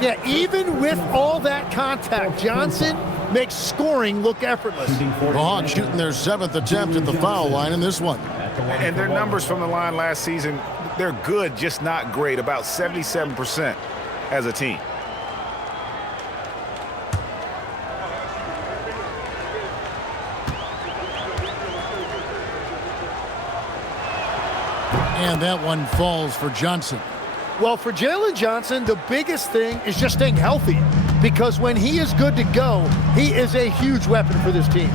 Yeah, even with all that contact, Johnson makes scoring look effortless. The Hawks shooting their 7th attempt at the foul line in this one. And their numbers from the line last season, they're good, just not great. About 77% as a team. And that one falls for Johnson. Well, for Jalen Johnson, the biggest thing is just staying healthy, because when he is good to go, he is a huge weapon for this team.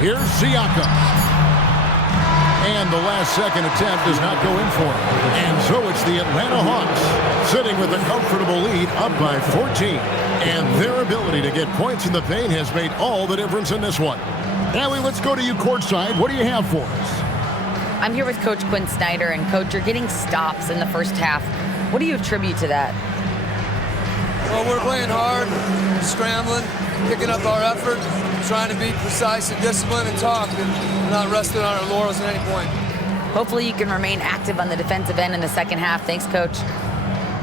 Here's Siakam. And the last-second attempt does not go in for him. And so it's the Atlanta Hawks sitting with a comfortable lead, up by 14. And their ability to get points in the paint has made all the difference in this one. Allie, let's go to you courtside. What do you have for us? I'm here with Coach Quinn Snyder, and Coach, you're getting stops in the first half. What do you attribute to that? Well, we're playing hard, scrambling, picking up our effort, trying to be precise and disciplined and talk, and not resting on our laurels at any point. Hopefully you can remain active on the defensive end in the second half. Thanks, Coach.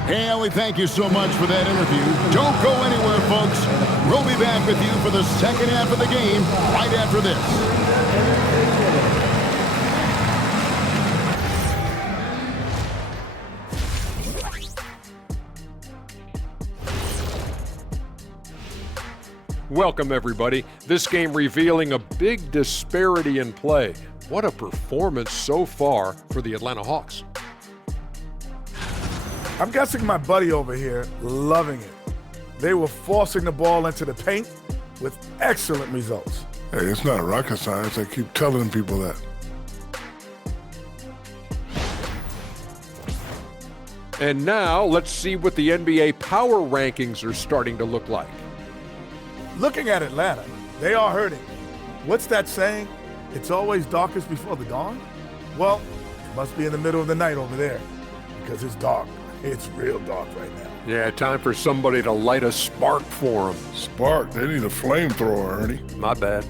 Hey, Allie, thank you so much for that interview. Don't go anywhere, folks. We'll be back with you for the second half of the game right after this. Welcome, everybody. This game revealing a big disparity in play. What a performance so far for the Atlanta Hawks. I'm guessing my buddy over here loving it. They were forcing the ball into the paint with excellent results. Hey, it's not rocket science. I keep telling people that. And now let's see what the NBA power rankings are starting to look like. Looking at Atlanta, they are hurting. What's that saying? It's always darkest before the dawn? Well, it must be in the middle of the night over there, because it's dark. It's real dark right now. Yeah, time for somebody to light a spark for them. Spark? They need a flamethrower, Ernie. My bad.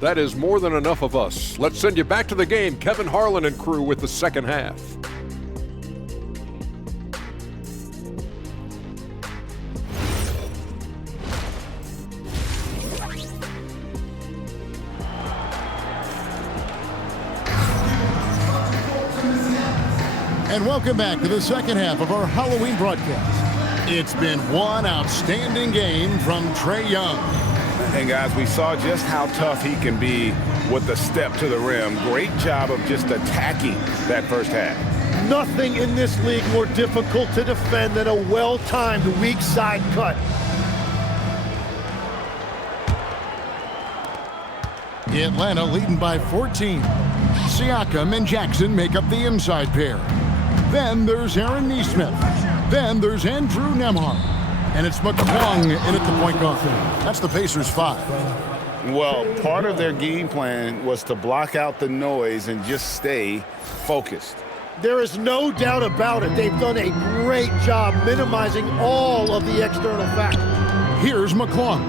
That is more than enough of us. Let's send you back to the game. Kevin Harlan and crew with the second half. And welcome back to the second half of our Halloween broadcast. It's been one outstanding game from Trae Young. And guys, we saw just how tough he can be with the step to the rim. Great job of just attacking that first half. Nothing in this league more difficult to defend than a well-timed weak side cut. Atlanta leading by 14. Siakam and Jackson make up the inside pair. Then there's Aaron Neesmith. Then there's Andrew Nembhard. And it's McClung in at the point guard. That's the Pacers 5. Well, part of their game plan was to block out the noise and just stay focused. There is no doubt about it. They've done a great job minimizing all of the external factors. Here's McClung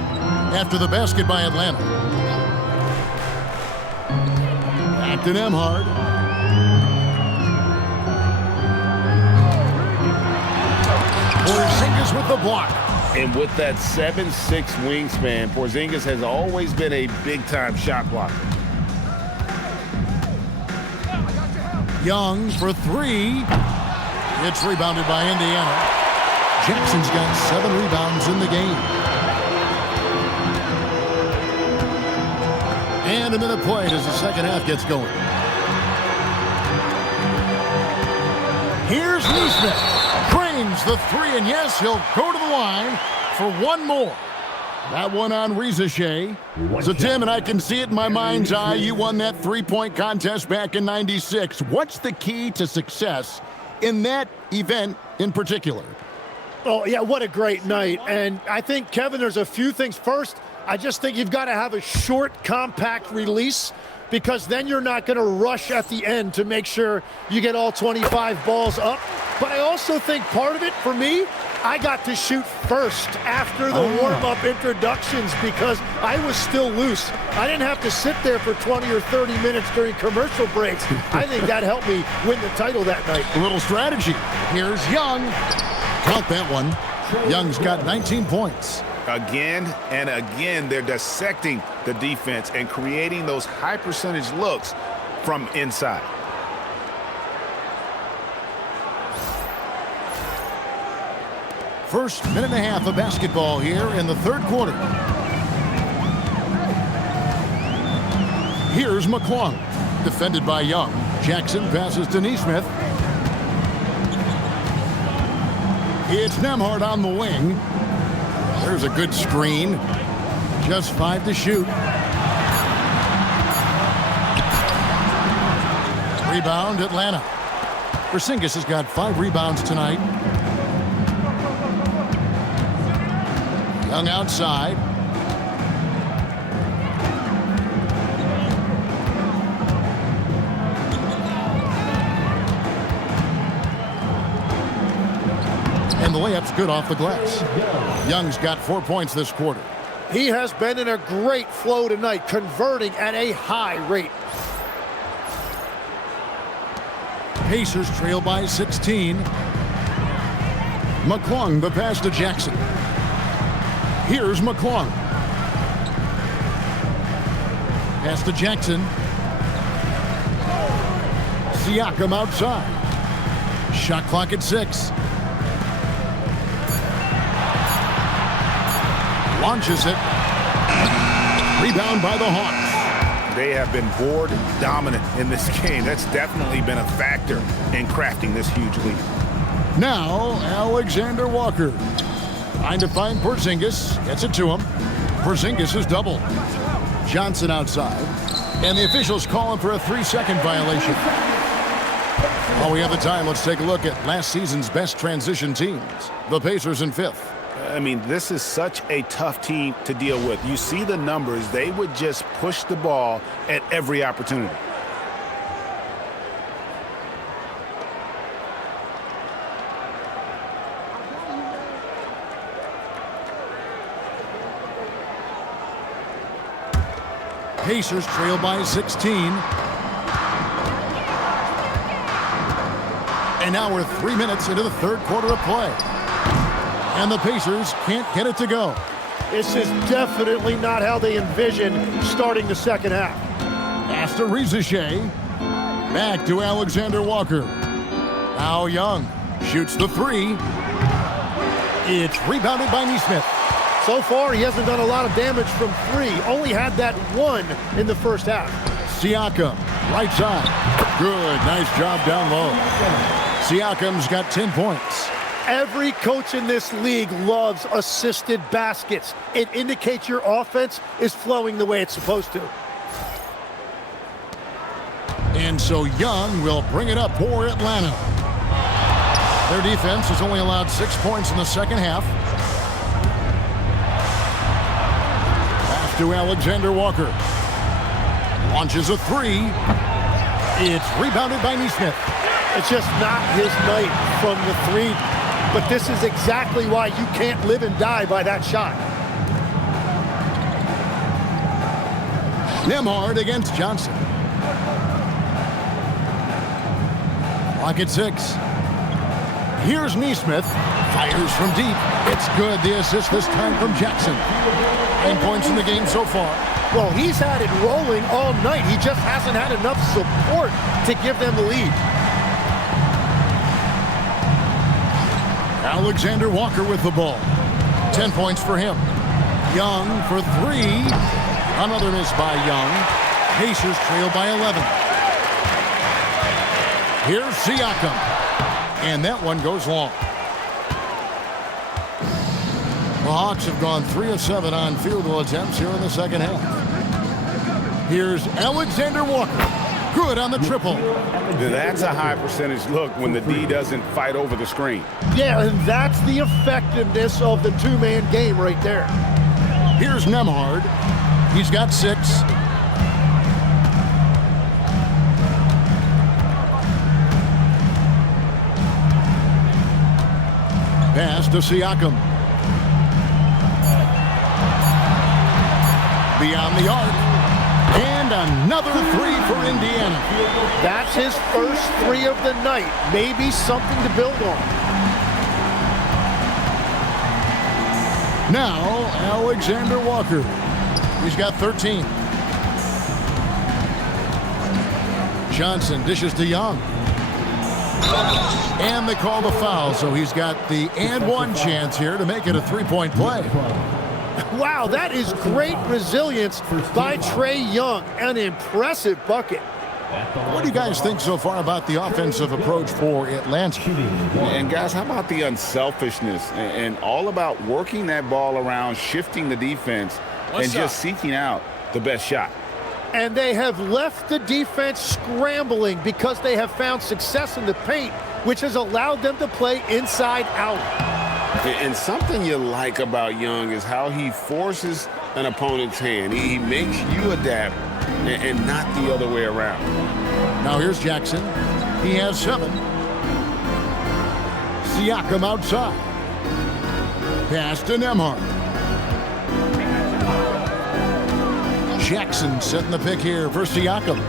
after the basket by Atlanta. Back to Nembhard. Porzingis with the block. And with that 7'6" wingspan, Porzingis has always been a big-time shot blocker. Young for three. It's rebounded by Indiana. Jackson's got 7 rebounds in the game. And a minute played as the second half gets going. Here's Nesmith. Drains the three, and yes, he'll go to the line for one more. That one on Rizachet. So, Tim, and I can see it in my mind's eye, you won that three-point contest back in '96. What's the key to success in that event in particular? Oh, yeah, what a great night. And I think, Kevin, there's a few things. First, I just think you've got to have a short, compact release, because then you're not going to rush at the end to make sure you get all 25 balls up. But I also think part of it, for me, I got to shoot first after the warm-up introductions because I was still loose. I didn't have to sit there for 20 or 30 minutes during commercial breaks. I think that helped me win the title that night. A little strategy. Here's Young. Count that one. Young's got 19 points. Again and again, they're dissecting the defense and creating those high-percentage looks from inside. First minute and a half of basketball here in the third quarter. Here's McClung. Defended by Young. Jackson passes to Nesmith. It's Nembhard on the wing. There's a good screen. Just 5 to shoot. Rebound, Atlanta. Porzingis has got 5 rebounds tonight. Young outside. And the layup's good off the glass. Young's got 4 points this quarter. He has been in a great flow tonight, converting at a high rate. Pacers trail by 16. McClung, the pass to Jackson. Here's McClung. Pass to Jackson. Siakam outside. Shot clock at 6. Launches it. Rebound by the Hawks. They have been board dominant in this game. That's definitely been a factor in crafting this huge lead. Now, Alexander Walker. Trying to find Porzingis. Gets it to him. Porzingis is doubled. Johnson outside. And the officials calling for a 3-second violation. While we have the time, let's take a look at last season's best transition teams. The Pacers in 5th. I mean, this is such a tough team to deal with. You see the numbers. They would just push the ball at every opportunity. Pacers trail by 16. And now we're 3 minutes into the third quarter of play. And the Pacers can't get it to go. This is definitely not how they envision starting the second half. Pass to Rizachet. Back to Alexander Walker. Now Young shoots the 3. It's rebounded by Nesmith. So far, he hasn't done a lot of damage from 3. Only had that 1 in the first half. Siakam, right side. Good, nice job down low. Siakam's got 10 points. Every coach in this league loves assisted baskets. It indicates your offense is flowing the way it's supposed to. And so Young will bring it up for Atlanta. Their defense has only allowed 6 points in the second half. Pass to Alexander Walker. Launches a 3. It's rebounded by Nesmith. It's just not his night from the 3. But this is exactly why you can't live and die by that shot. Nembhard against Johnson. Clock at 6. Here's Nesmith. Fires from deep. It's good. The assist this time from Jackson. 9 points in the game so far. Well, he's had it rolling all night. He just hasn't had enough support to give them the lead. Alexander Walker with the ball. 10 points for him. Young for 3. Another miss by Young. Pacers trail by 11. Here's Siakam. And that one goes long. The Hawks have gone 3 of 7 on field goal attempts here in the second half. Here's Alexander Walker. Good on the triple. That's a high percentage look when the D doesn't fight over the screen. Yeah, and that's the effectiveness of the two-man game right there. Here's Nembhard. He's got 6. Pass to Siakam. Beyond the arc. And another 3 for Indiana. That's his first 3 of the night. Maybe something to build on. Now, Alexander Walker. He's got 13. Johnson dishes to Young. And they call the foul, so he's got the and one chance here to make it a 3-point play. Wow, that is great resilience by Trae Young. An impressive bucket. What do you guys think so far about the offensive approach for Atlanta? And guys, how about the unselfishness and all about working that ball around, shifting the defense, and just seeking out the best shot? And they have left the defense scrambling because they have found success in the paint, which has allowed them to play inside out. And something you like about Young is how he forces an opponent's hand. He makes you adapt and not the other way around. Now here's Jackson. He has 7. Siakam outside. Pass to Nembhard. Jackson setting the pick here for Siakam.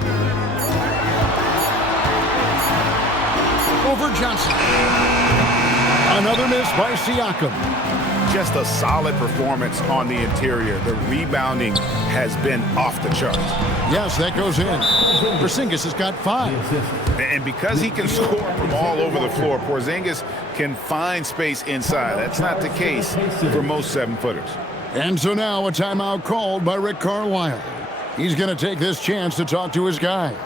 Over Johnson. Another miss by Siakam. Just a solid performance on the interior. The rebounding has been off the charts. Yes, that goes in. Porzingis has got 5. And because he can score from all over the floor, Porzingis can find space inside. That's not the case for most 7-footers. And so now a timeout called by Rick Carlisle. He's going to take this chance to talk to his guys.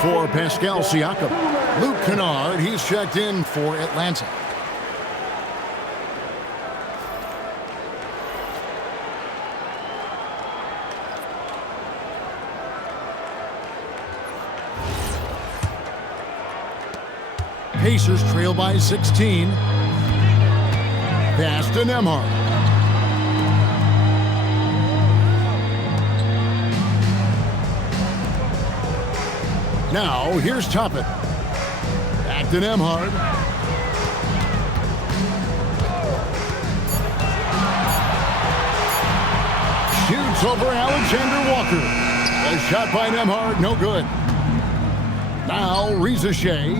For Pascal Siakam. Luke Kennard, he's checked in for Atlanta. Pacers trail by 16. Pass to Nembhard. Now, here's Toppin. Back to Nembhard. Shoots over Alexander Walker. A shot by Nembhard, no good. Now, Rizachet.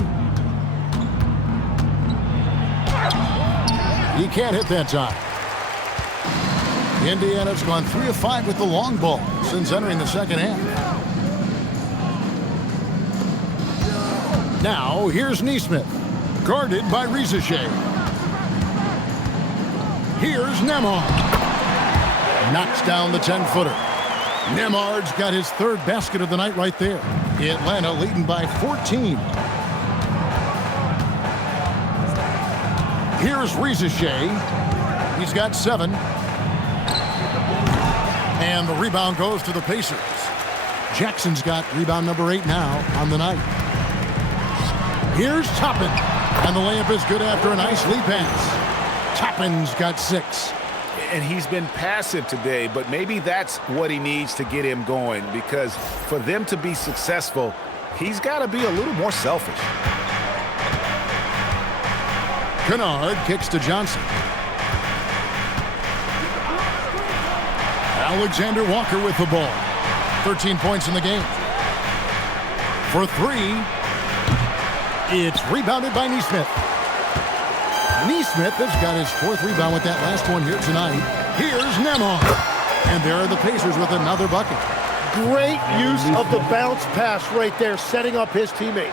He can't hit that time. Indiana's gone 3 of 5 with the long ball since entering the second half. Now, here's Nesmith, guarded by Rizachet. Here's Nembhard. Knocks down the 10-footer. Nembhard's got his 3rd basket of the night right there. Atlanta leading by 14. Here's Rizachet. He's got 7. And the rebound goes to the Pacers. Jackson's got rebound number 8 now on the night. Here's Toppin. And the layup is good after a nice lead pass. Toppin's got 6. And he's been passive today, but maybe that's what he needs to get him going, because for them to be successful, he's got to be a little more selfish. Kennard kicks to Johnson. Alexander Walker with the ball. 13 points in the game. For 3, it's rebounded by Nesmith. Nesmith has got his 4th rebound with that last one here tonight. Here's Nembhard. And there are the Pacers with another bucket. Great use of the bounce pass right there, setting up his teammate.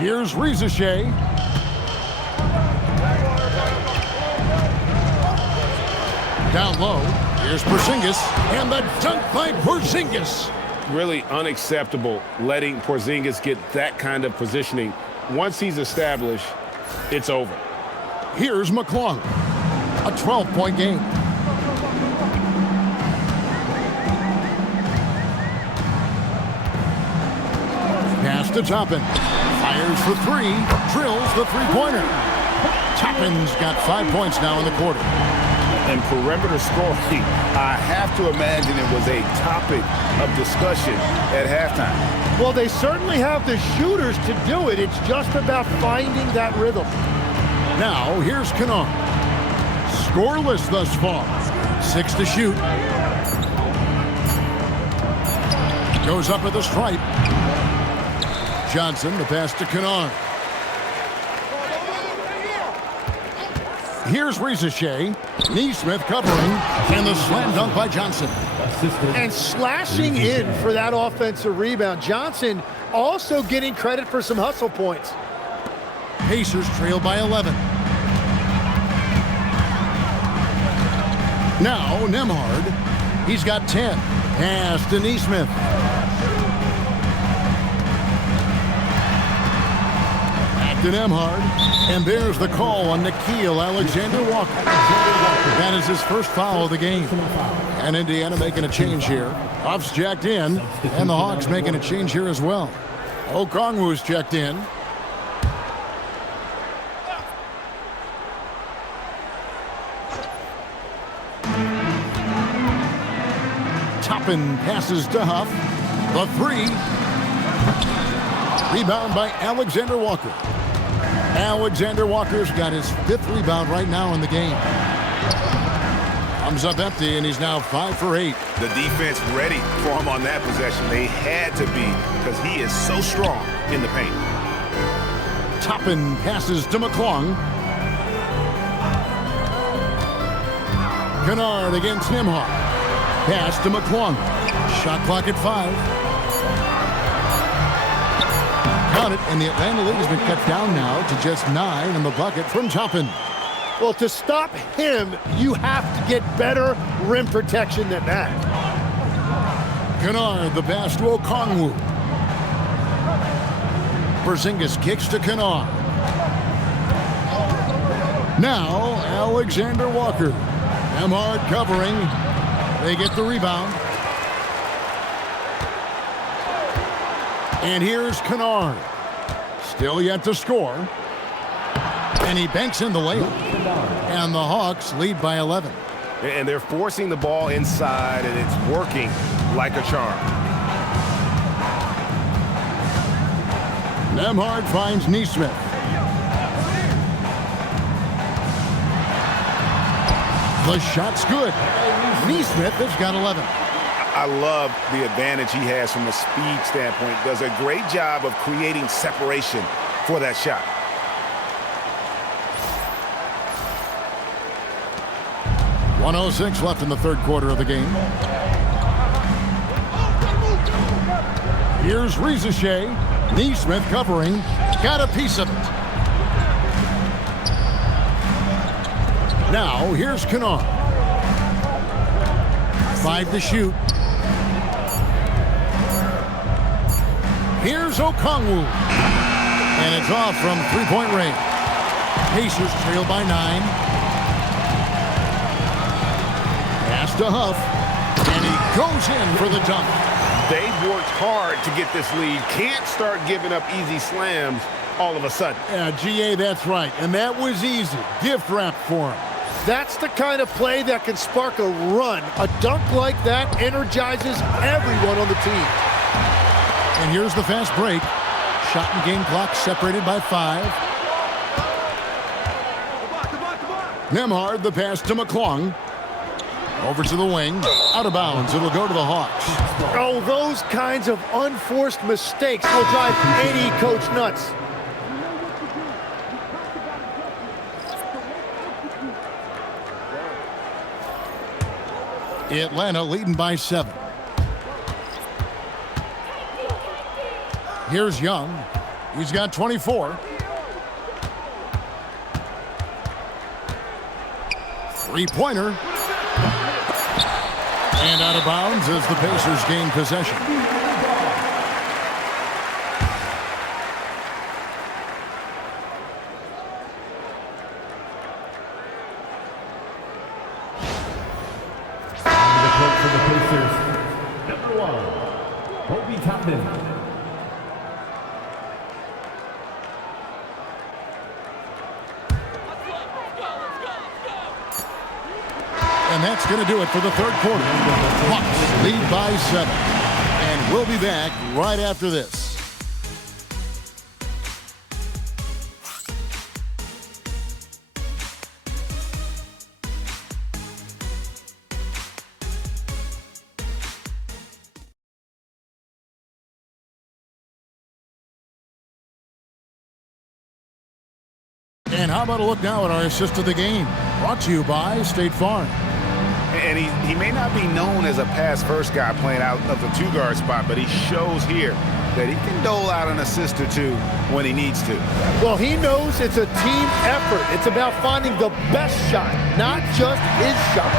Here's Rizachet. Down low. Here's Porzingis. And the dunk by Porzingis. Really unacceptable letting Porzingis get that kind of positioning. Once he's established, it's over. Here's McClung. A 12-point game. Pass to Toppin. Fires for 3. Drills the three-pointer. Toppin's got 5 points now in the quarter. And perimeter scoring, I have to imagine it was a topic of discussion at halftime. Well, they certainly have the shooters to do it. It's just about finding that rhythm. Now, here's Kennard. Scoreless thus far. 6 to shoot. Goes up at the stripe. Johnson, the pass to Kennard. Here's Rizachet. Nesmith covering. And the slam dunk by Johnson. And slashing in for that offensive rebound. Johnson also getting credit for some hustle points. Pacers trail by 11. Now Nembhard. He's got 10. Pass to Nesmith. Back to Nembhard. And there's the call on Nickeil Alexander-Walker. That is his first foul of the game. And Indiana making a change here. Huff's jacked in. And the Hawks making a change here as well. Okongwu's checked in. Toppin passes to Huff. The 3. Rebound by Alexander Walker. Alexander Walker's got his 5th rebound right now in the game. Comes up empty, and he's now 5 for 8. The defense ready for him on that possession. They had to be, because he is so strong in the paint. Toppin passes to McClung. Kennard against Nembhard. Pass to McClung. Shot clock at 5. Count it, and the Atlanta lead has been cut down now to just 9 in the bucket from Toppin. Well, to stop him, you have to get better rim protection than that. Kennard, the pass to Okongwu. Porzingis kicks to Kennard. Now, Alexander Walker. Nembhard covering. They get the rebound. And here's Kennard. Still yet to score. And he banks in the layup. And the Hawks lead by 11. And they're forcing the ball inside, and it's working like a charm. Nembhard finds Nesmith. The shot's good. Nesmith has got 11. I love the advantage he has from a speed standpoint. Does a great job of creating separation for that shot. .106 left in the third quarter of the game. Here's Rizachet. Nesmith covering. Got a piece of it. Now, here's Kennard. 5 to shoot. Here's Okongwu. And it's off from three-point range. Pacers trail by 9. Pass to Huff. And he goes in for the dunk. They've worked hard to get this lead. Can't start giving up easy slams all of a sudden. Yeah, GA, that's right. And that was easy. Gift wrap for him. That's the kind of play that can spark a run. A dunk like that energizes everyone on the team. And here's the fast break. Shot and game clock separated by 5. Nembhard, the pass to McClung. Over to the wing. Out of bounds. It'll go to the Hawks. Oh, those kinds of unforced mistakes will drive any coach nuts. Atlanta leading by 7. Here's Young. He's got 24. Three-pointer. And out of bounds as the Pacers gain possession. The coach for the Pacers, number 1, Obi Toppin. And that's going to do it for the third quarter. Hawks lead by 7. And we'll be back right after this. And how about a look now at our assist of the game? Brought to you by State Farm. And he may not be known as a pass-first guy playing out of the 2-guard spot, but he shows here that he can dole out an assist or two when he needs to. Well, he knows it's a team effort. It's about finding the best shot, not just his shot.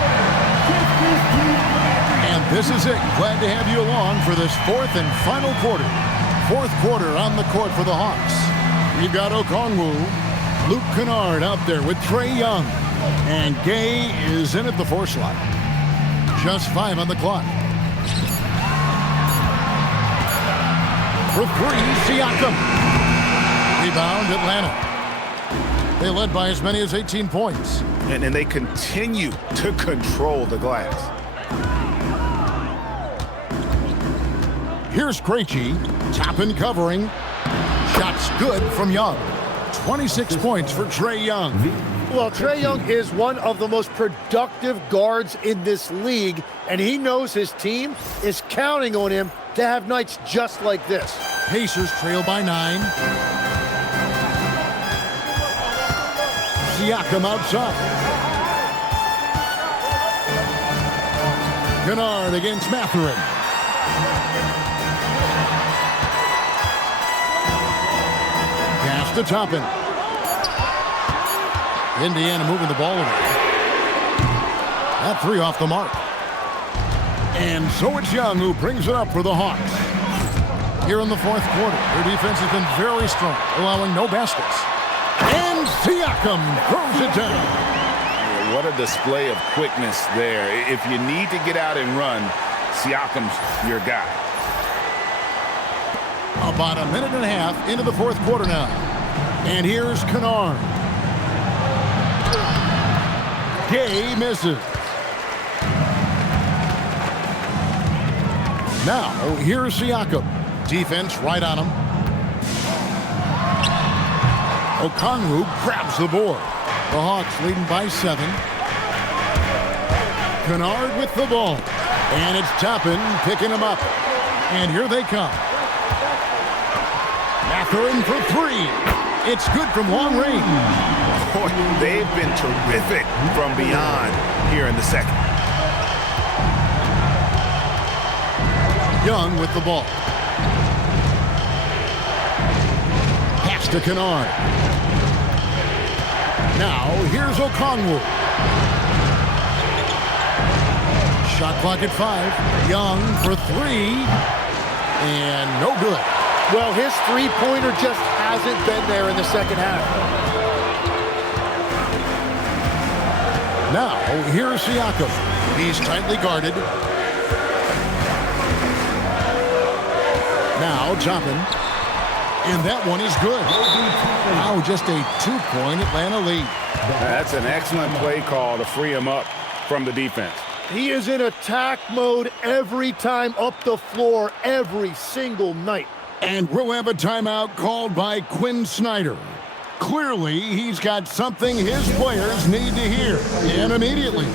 And this is it. Glad to have you along for this fourth and final quarter. Fourth quarter on the court for the Hawks. We've got Okongwu, Luke Kennard out there with Trae Young. And Gay is in at the 4 slot. Just 5 on the clock. For 3, Siakam. Rebound, Atlanta. They led by as many as 18 points. And they continue to control the glass. Here's Krejci. Toppin covering. Shots good from Young. 26 points for Trae Young. Well, Trae Young is one of the most productive guards in this league, and he knows his team is counting on him to have nights just like this. Pacers trail by 9. Siakam outside. Kennard against Mathurin. Pass to Toppin. Indiana moving the ball away. That 3 off the mark. And so it's Young who brings it up for the Hawks. Here in the fourth quarter, their defense has been very strong, allowing no baskets. And Siakam throws it down. What a display of quickness there. If you need to get out and run, Siakam's your guy. About a minute and a half into the fourth quarter now. And here's Kennard. Gay misses. Now, here's Siakam. Defense right on him. Okongwu grabs the board. The Hawks leading by 7. Kennard with the ball. And it's Toppin picking him up. And here they come. Mathurin for 3. It's good from long range. Boy, they've been terrific from beyond here in the second. Young with the ball. Pass to Kennard. Now, here's Okongwu. Shot clock at 5. Young for 3. And no good. Well, his three-pointer just hasn't been there in the second half. Now, here's Siakam. He's tightly guarded. Now, Johnson. And that one is good. Now, just a 2-point Atlanta lead. That's an excellent play call to free him up from the defense. He is in attack mode every time up the floor, every single night. And we'll have a timeout called by Quinn Snyder. Clearly, he's got something his players need to hear, and immediately.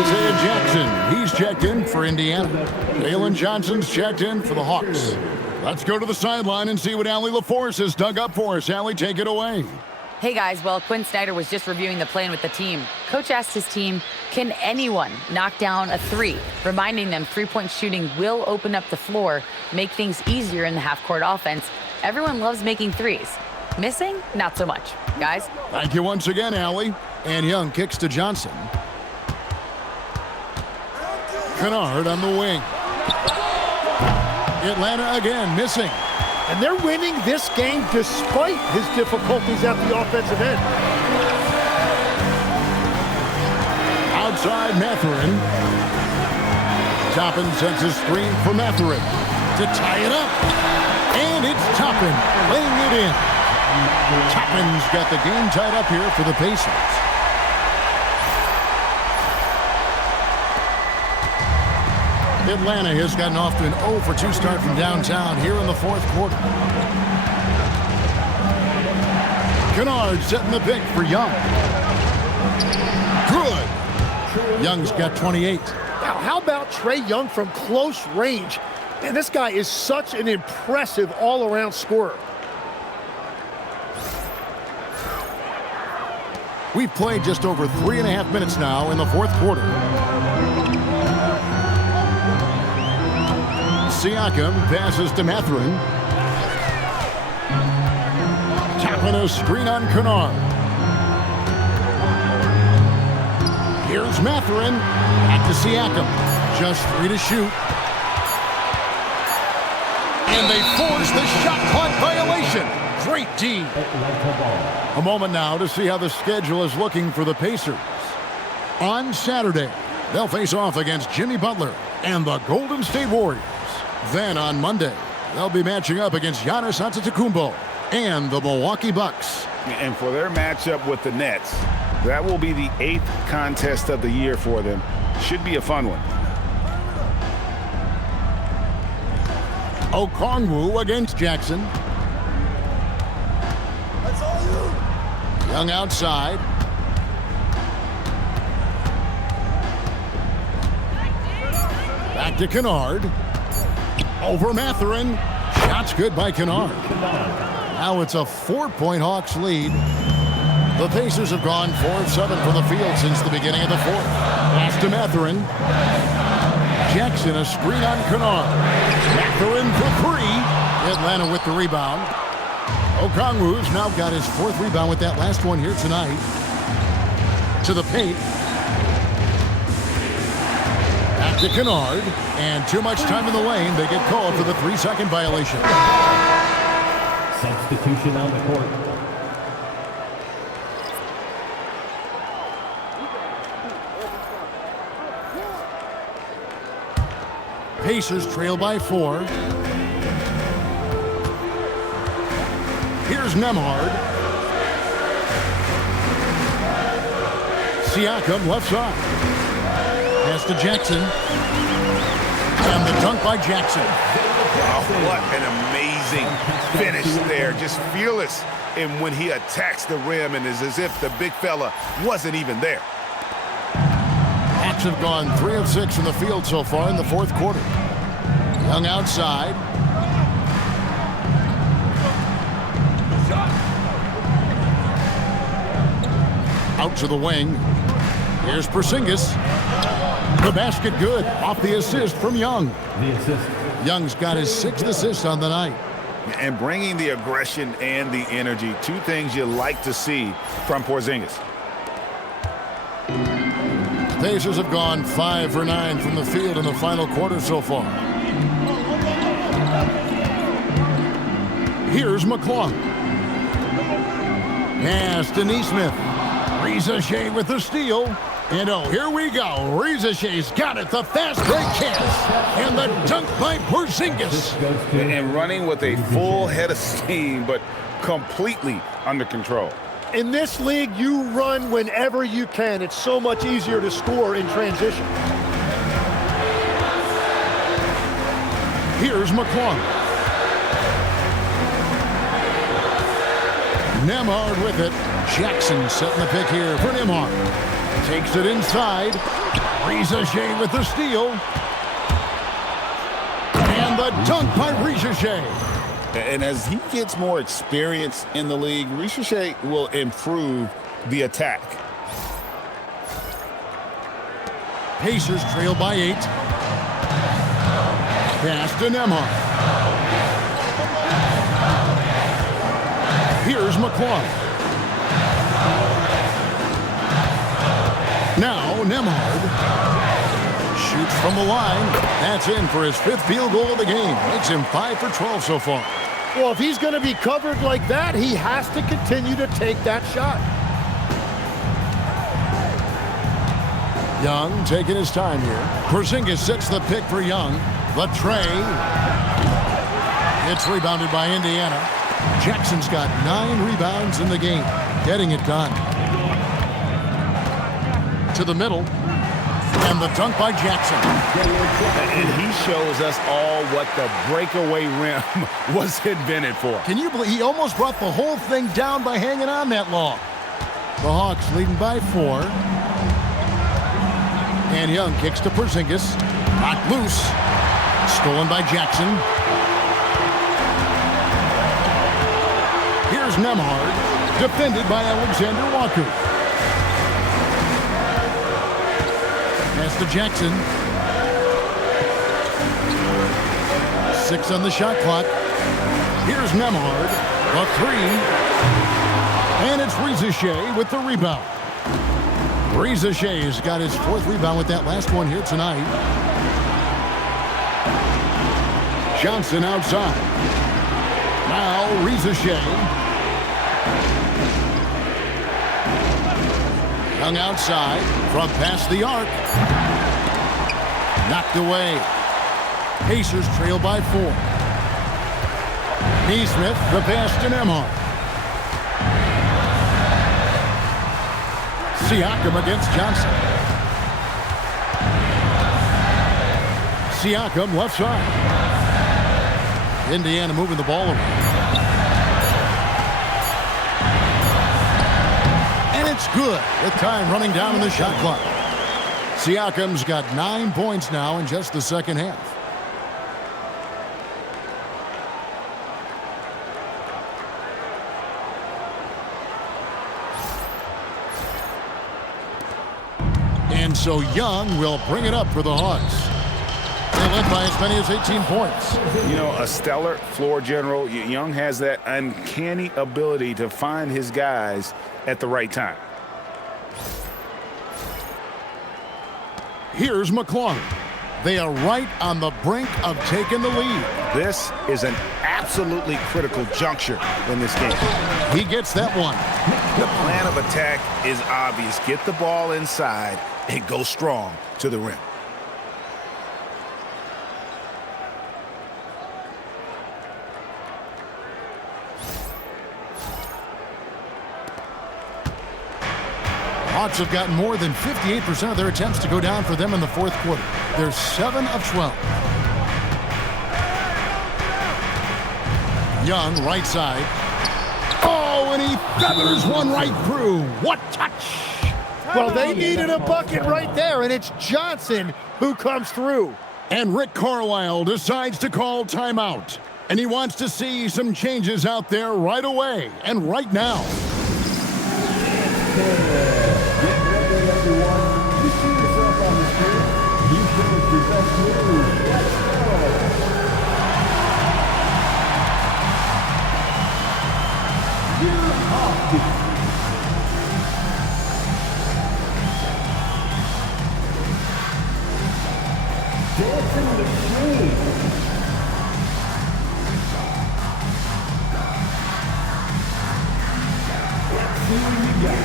Isaiah Jackson, he's checked in for Indiana. Jalen Johnson's checked in for the Hawks. Let's go to the sideline and see what Allie LaForce has dug up for us. Allie, take it away. Hey guys, well, Quinn Snyder was just reviewing the plan with the team. Coach asked his team, can anyone knock down a 3? Reminding them 3-point shooting will open up the floor, make things easier in the half-court offense. Everyone loves making 3s. Missing? Not so much. Guys? Thank you once again, Allie. And Young kicks to Johnson. Kennard on the wing. Atlanta again missing. And they're winning this game despite his difficulties at the offensive end. Outside Mathurin. Toppin sends his screen for Mathurin to tie it up. And it's Toppin laying it in. Toppin's got the game tied up here for the Pacers. Atlanta has gotten off to an 0 for 2 start from downtown here in the fourth quarter. Kennard setting the pick for Young. Good. Young's got 28. Now, how about Trae Young from close range? Man, this guy is such an impressive all-around scorer. We've played just over 3.5 minutes now in the fourth quarter. Siakam passes to Mathurin. Tapping a screen on Kennard. Here's Mathurin. Back to Siakam. Just 3 to shoot. And they force the shot clock violation. Great D. A moment now to see how the schedule is looking for the Pacers. On Saturday, they'll face off against Jimmy Butler and the Golden State Warriors. Then on Monday, they'll be matching up against Giannis Antetokounmpo and the Milwaukee Bucks. And for their matchup with the Nets, that will be the 8th contest of the year for them. Should be a fun one. Okongwu against Jackson. That's all you. Young outside. Back to Kennard. Over Mathurin. Shots good by Kennard. Now it's a 4-point Hawks lead. The Pacers have gone 4 of 7 from the field since the beginning of the fourth. Pass to Mathurin. Jackson a screen on Kennard. Mathurin for 3. Atlanta with the rebound. Okongwu's now got his 4th rebound with that last one here tonight. To the paint. to Kennard, and too much time in the lane. They get called for the 3-second violation. Substitution on the court. Pacers trail by 4. Here's Nembhard. Siakam left side. Pass to Jackson. And the dunk by Jackson. Oh, what an amazing finish there. Just fearless. And when he attacks the rim, and it's as if the big fella wasn't even there. Hawks have gone 3 of 6 from the field so far in the fourth quarter. Young outside. Out to the wing. Here's Porzingis. The basket good. Off the assist from Young. The assist. Young's got his 6th assist on the night. And bringing the aggression and the energy, 2 things you like to see from Porzingis. Pacers have gone 5 for 9 from the field in the final quarter so far. Here's McClung. Pass to Nesmith. Rizachet with the steal. And oh, here we go. Rizachet's got it. The fast break chance. And the dunk by Porzingis. And running with a full head of steam, but completely under control. In this league, you run whenever you can. It's so much easier to score in transition. Here's McClung. Nembhard with it. Jackson setting the pick here for Nembhard. Takes it inside. Rizachet with the steal. And the dunk by Rizachet. And as he gets more experience in the league, Rizachet will improve the attack. Pacers trail by 8. Pass to Nembhard. Here's McClung. Now Nembhard shoots from the line. That's in for his 5th field goal of the game. Makes him 5 for 12 so far. Well, if he's going to be covered like that, he has to continue to take that shot. Young taking his time here. Porzingis sets the pick for Young. The Trae. It's rebounded by Indiana. Jackson's got 9 rebounds in the game. Getting it done. To the middle. And the dunk by Jackson. And he shows us all what the breakaway rim was invented for. Can you believe he almost brought the whole thing down by hanging on that long? The Hawks leading by 4. And Young kicks to Porzingis. Knocked loose. Stolen by Jackson. Here's Nembhard. Defended by Alexander Walker. Pass to Jackson. 6 on the shot clock. Here's Nembhard. A 3. And it's Rizachet with the rebound. Rizachet has got his 4th rebound with that last one here tonight. Johnson outside. Now Rizachet. Young outside from past the arc. Knocked away. Pacers trail by 4. Nesmith, the pass to Nembhard. Siakam against Johnson. Siakam left side. Indiana moving the ball around. And it's good with time running down in the shot clock. Siakam's got 9 points now in just the second half. And so Young will bring it up for the Hawks. They led by as many as 18 points. You know, a stellar floor general. Young has that uncanny ability to find his guys at the right time. Here's McClung. They are right on the brink of taking the lead. This is an absolutely critical juncture in this game. He gets that one. The plan of attack is obvious. Get the ball inside and go strong to the rim. Hawks have gotten more than 58% of their attempts to go down for them in the fourth quarter. They're 7 of 12. Young, right side. Oh, and he feathers one right through. What touch! Well, they needed a bucket right there, and it's Johnson who comes through. And Rick Carlisle decides to call timeout. And he wants to see some changes out there right away and right now. Get ready, everyone. You see yourself on the screen. You finished your best move. Let's go. You're off. Dancing the Queen. Let's see what you got.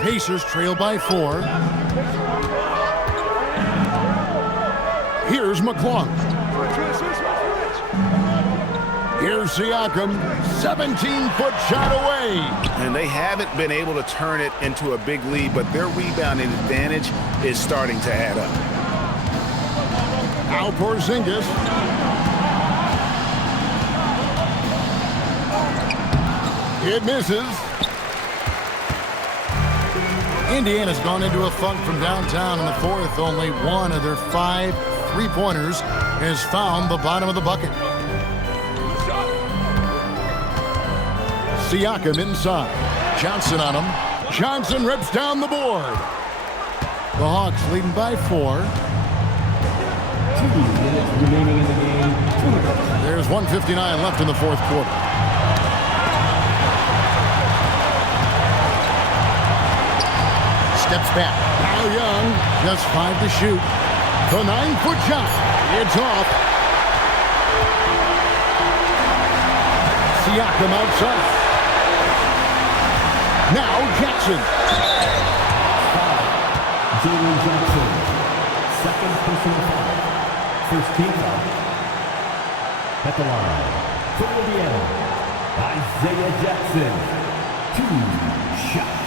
Pacers trail by 4. Here's McClung. Here's Siakam, 17-foot shot away. And they haven't been able to turn it into a big lead, but their rebounding advantage is starting to add up. Now Porzingis. It misses. Indiana's gone into a funk from downtown in the fourth. Only one of their 5 3-pointers has found the bottom of the bucket. Siakam inside. Johnson on him. Johnson rips down the board. The Hawks leading by 4. 2 minutes remaining in the game. There's 1:59 left in the fourth quarter. Steps back. Now Young, just 5 to shoot. The 9-foot shot. It's off. Siakam outside. Now Jackson. Jalen Johnson, second personal foul. First team foul. At the line, for Indiana, Isaiah Jackson. 2 shots.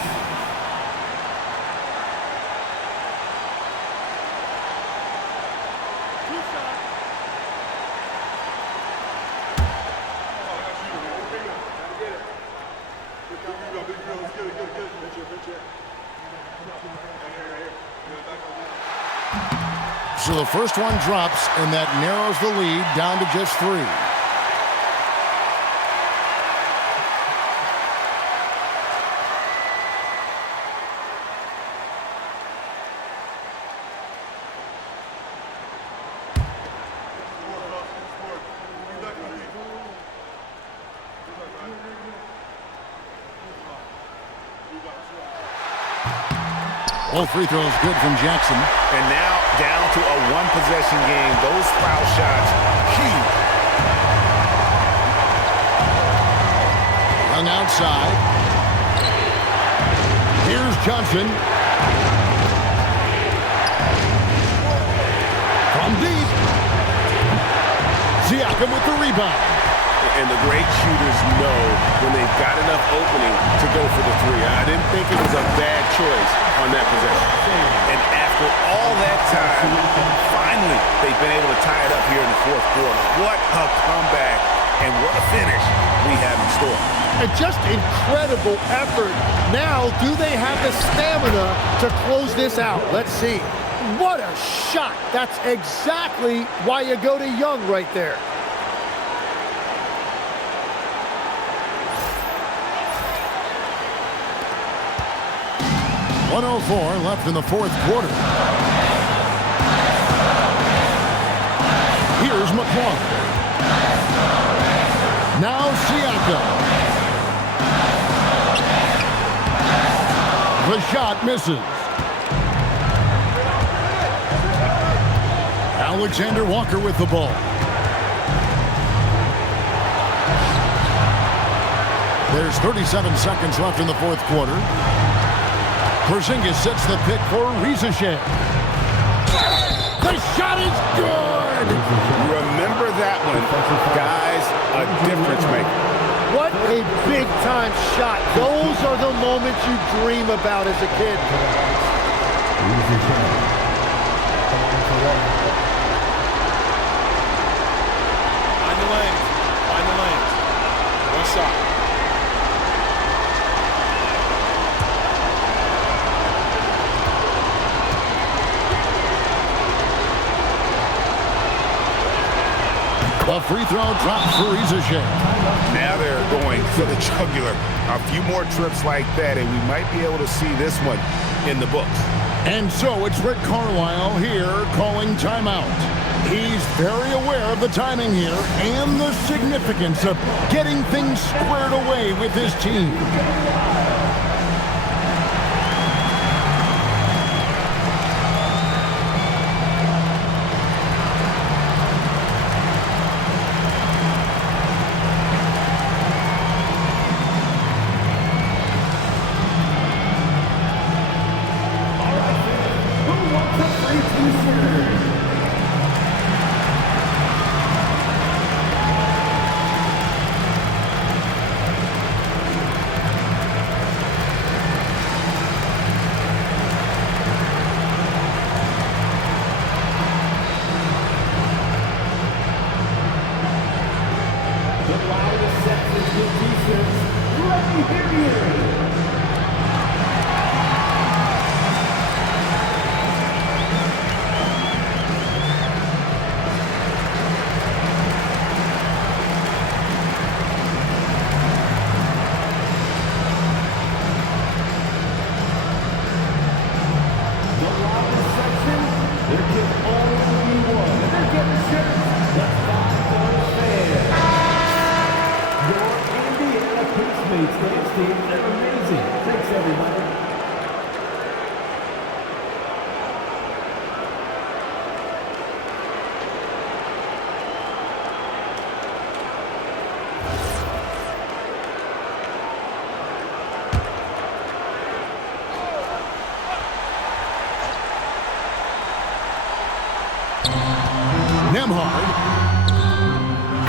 So the first one drops, and that narrows the lead down to just 3. All free throws good from Jackson. And now down to a one-possession game. Those foul shots, huge. Young outside. Here's Johnson. From deep. Siakam with the rebound. And the great shooters know when they've got enough opening to go for the three. I didn't think it was a bad choice on that possession. And after all that time, finally, they've been able to tie it up here in the fourth quarter. What a comeback and what a finish we have in store. And just incredible effort. Now, do they have the stamina to close this out? Let's see. What a shot. That's exactly why you go to Young right there. .104 left in the fourth quarter. Here's McClung. Now Siakam. The shot misses. Alexander Walker with the ball. There's 37 seconds left in the fourth quarter. Porzingis sets the pick for Rizachet. The shot is good! Remember that one, guys, a difference maker. What a big-time shot. Those are the moments you dream about as a kid. Find the lanes. Find the lanes. One shot. A free throw dropped for Rizachet. Now they're going for the jugular. A few more trips like that, and we might be able to see this one in the books. And so it's Rick Carlisle here calling timeout. He's very aware of the timing here and the significance of getting things squared away with his team.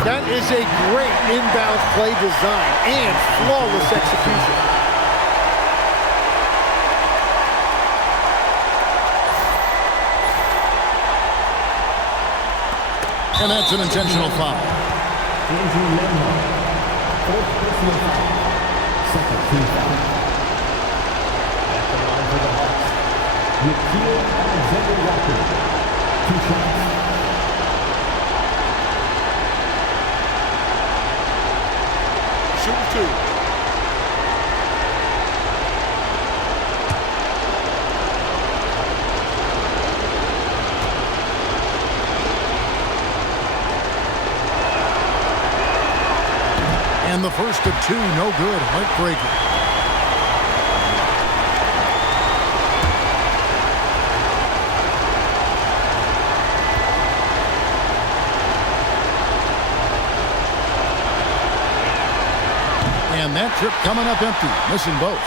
That is a great inbound play design and flawless execution. And that's an intentional foul. Second team foul. At the line for the Hawks, Alexander Walker. 2 shots. Shoot 2. And the first of 2, no good. Heartbreaker. And that trip coming up empty, missing both.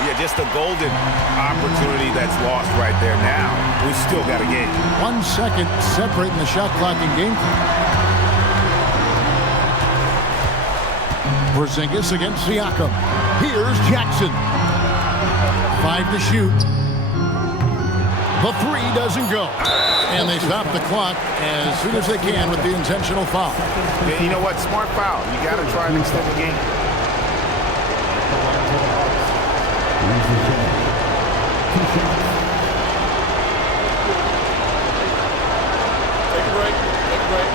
Yeah, just a golden opportunity that's lost right there now. We've still got a game. 1 second separating the shot clock and game clock. Porzingis against Siakam. Here's Jackson. 5 to shoot. The 3 doesn't go. And they stop the clock as soon as they can with the intentional foul. Yeah, you know what? Smart foul. You got to try and extend the game. Take a break. Take a break.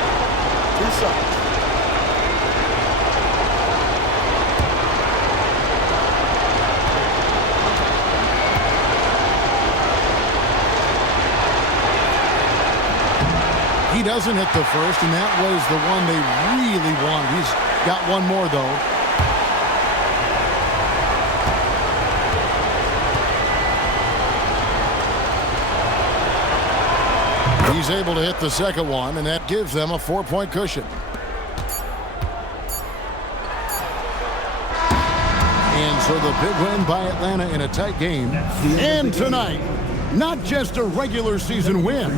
2 shots. He doesn't hit the first, and that was the one they really wanted. He's got one more, though. He's able to hit the second one, and that gives them a 4-point cushion. And so the big win by Atlanta in a tight game. And tonight, not just a regular season win,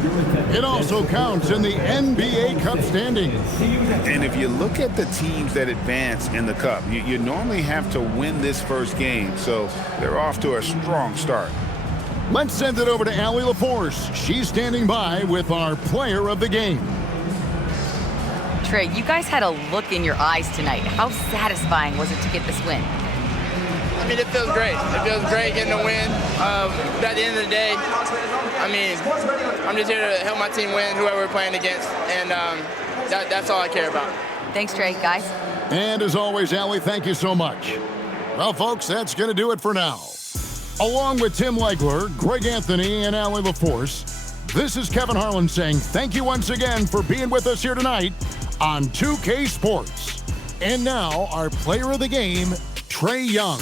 it also counts in the NBA Cup standings. And if you look at the teams that advance in the Cup, you normally have to win this first game, so they're off to a strong start. Let's send it over to Allie LaForce. She's standing by with our player of the game. Trae, you guys had a look in your eyes tonight. How satisfying was it to get this win? I mean, it feels great. It feels great getting a win. But at the end of the day, I mean, I'm just here to help my team win, whoever we're playing against, and that's all I care about. Thanks, Trae, guys. And as always, Allie, thank you so much. Well, folks, that's going to do it for now. Along with Tim Legler, Greg Anthony, and Allie LaForce, this is Kevin Harlan saying thank you once again for being with us here tonight on 2K Sports. And now, our player of the game, Trae Young.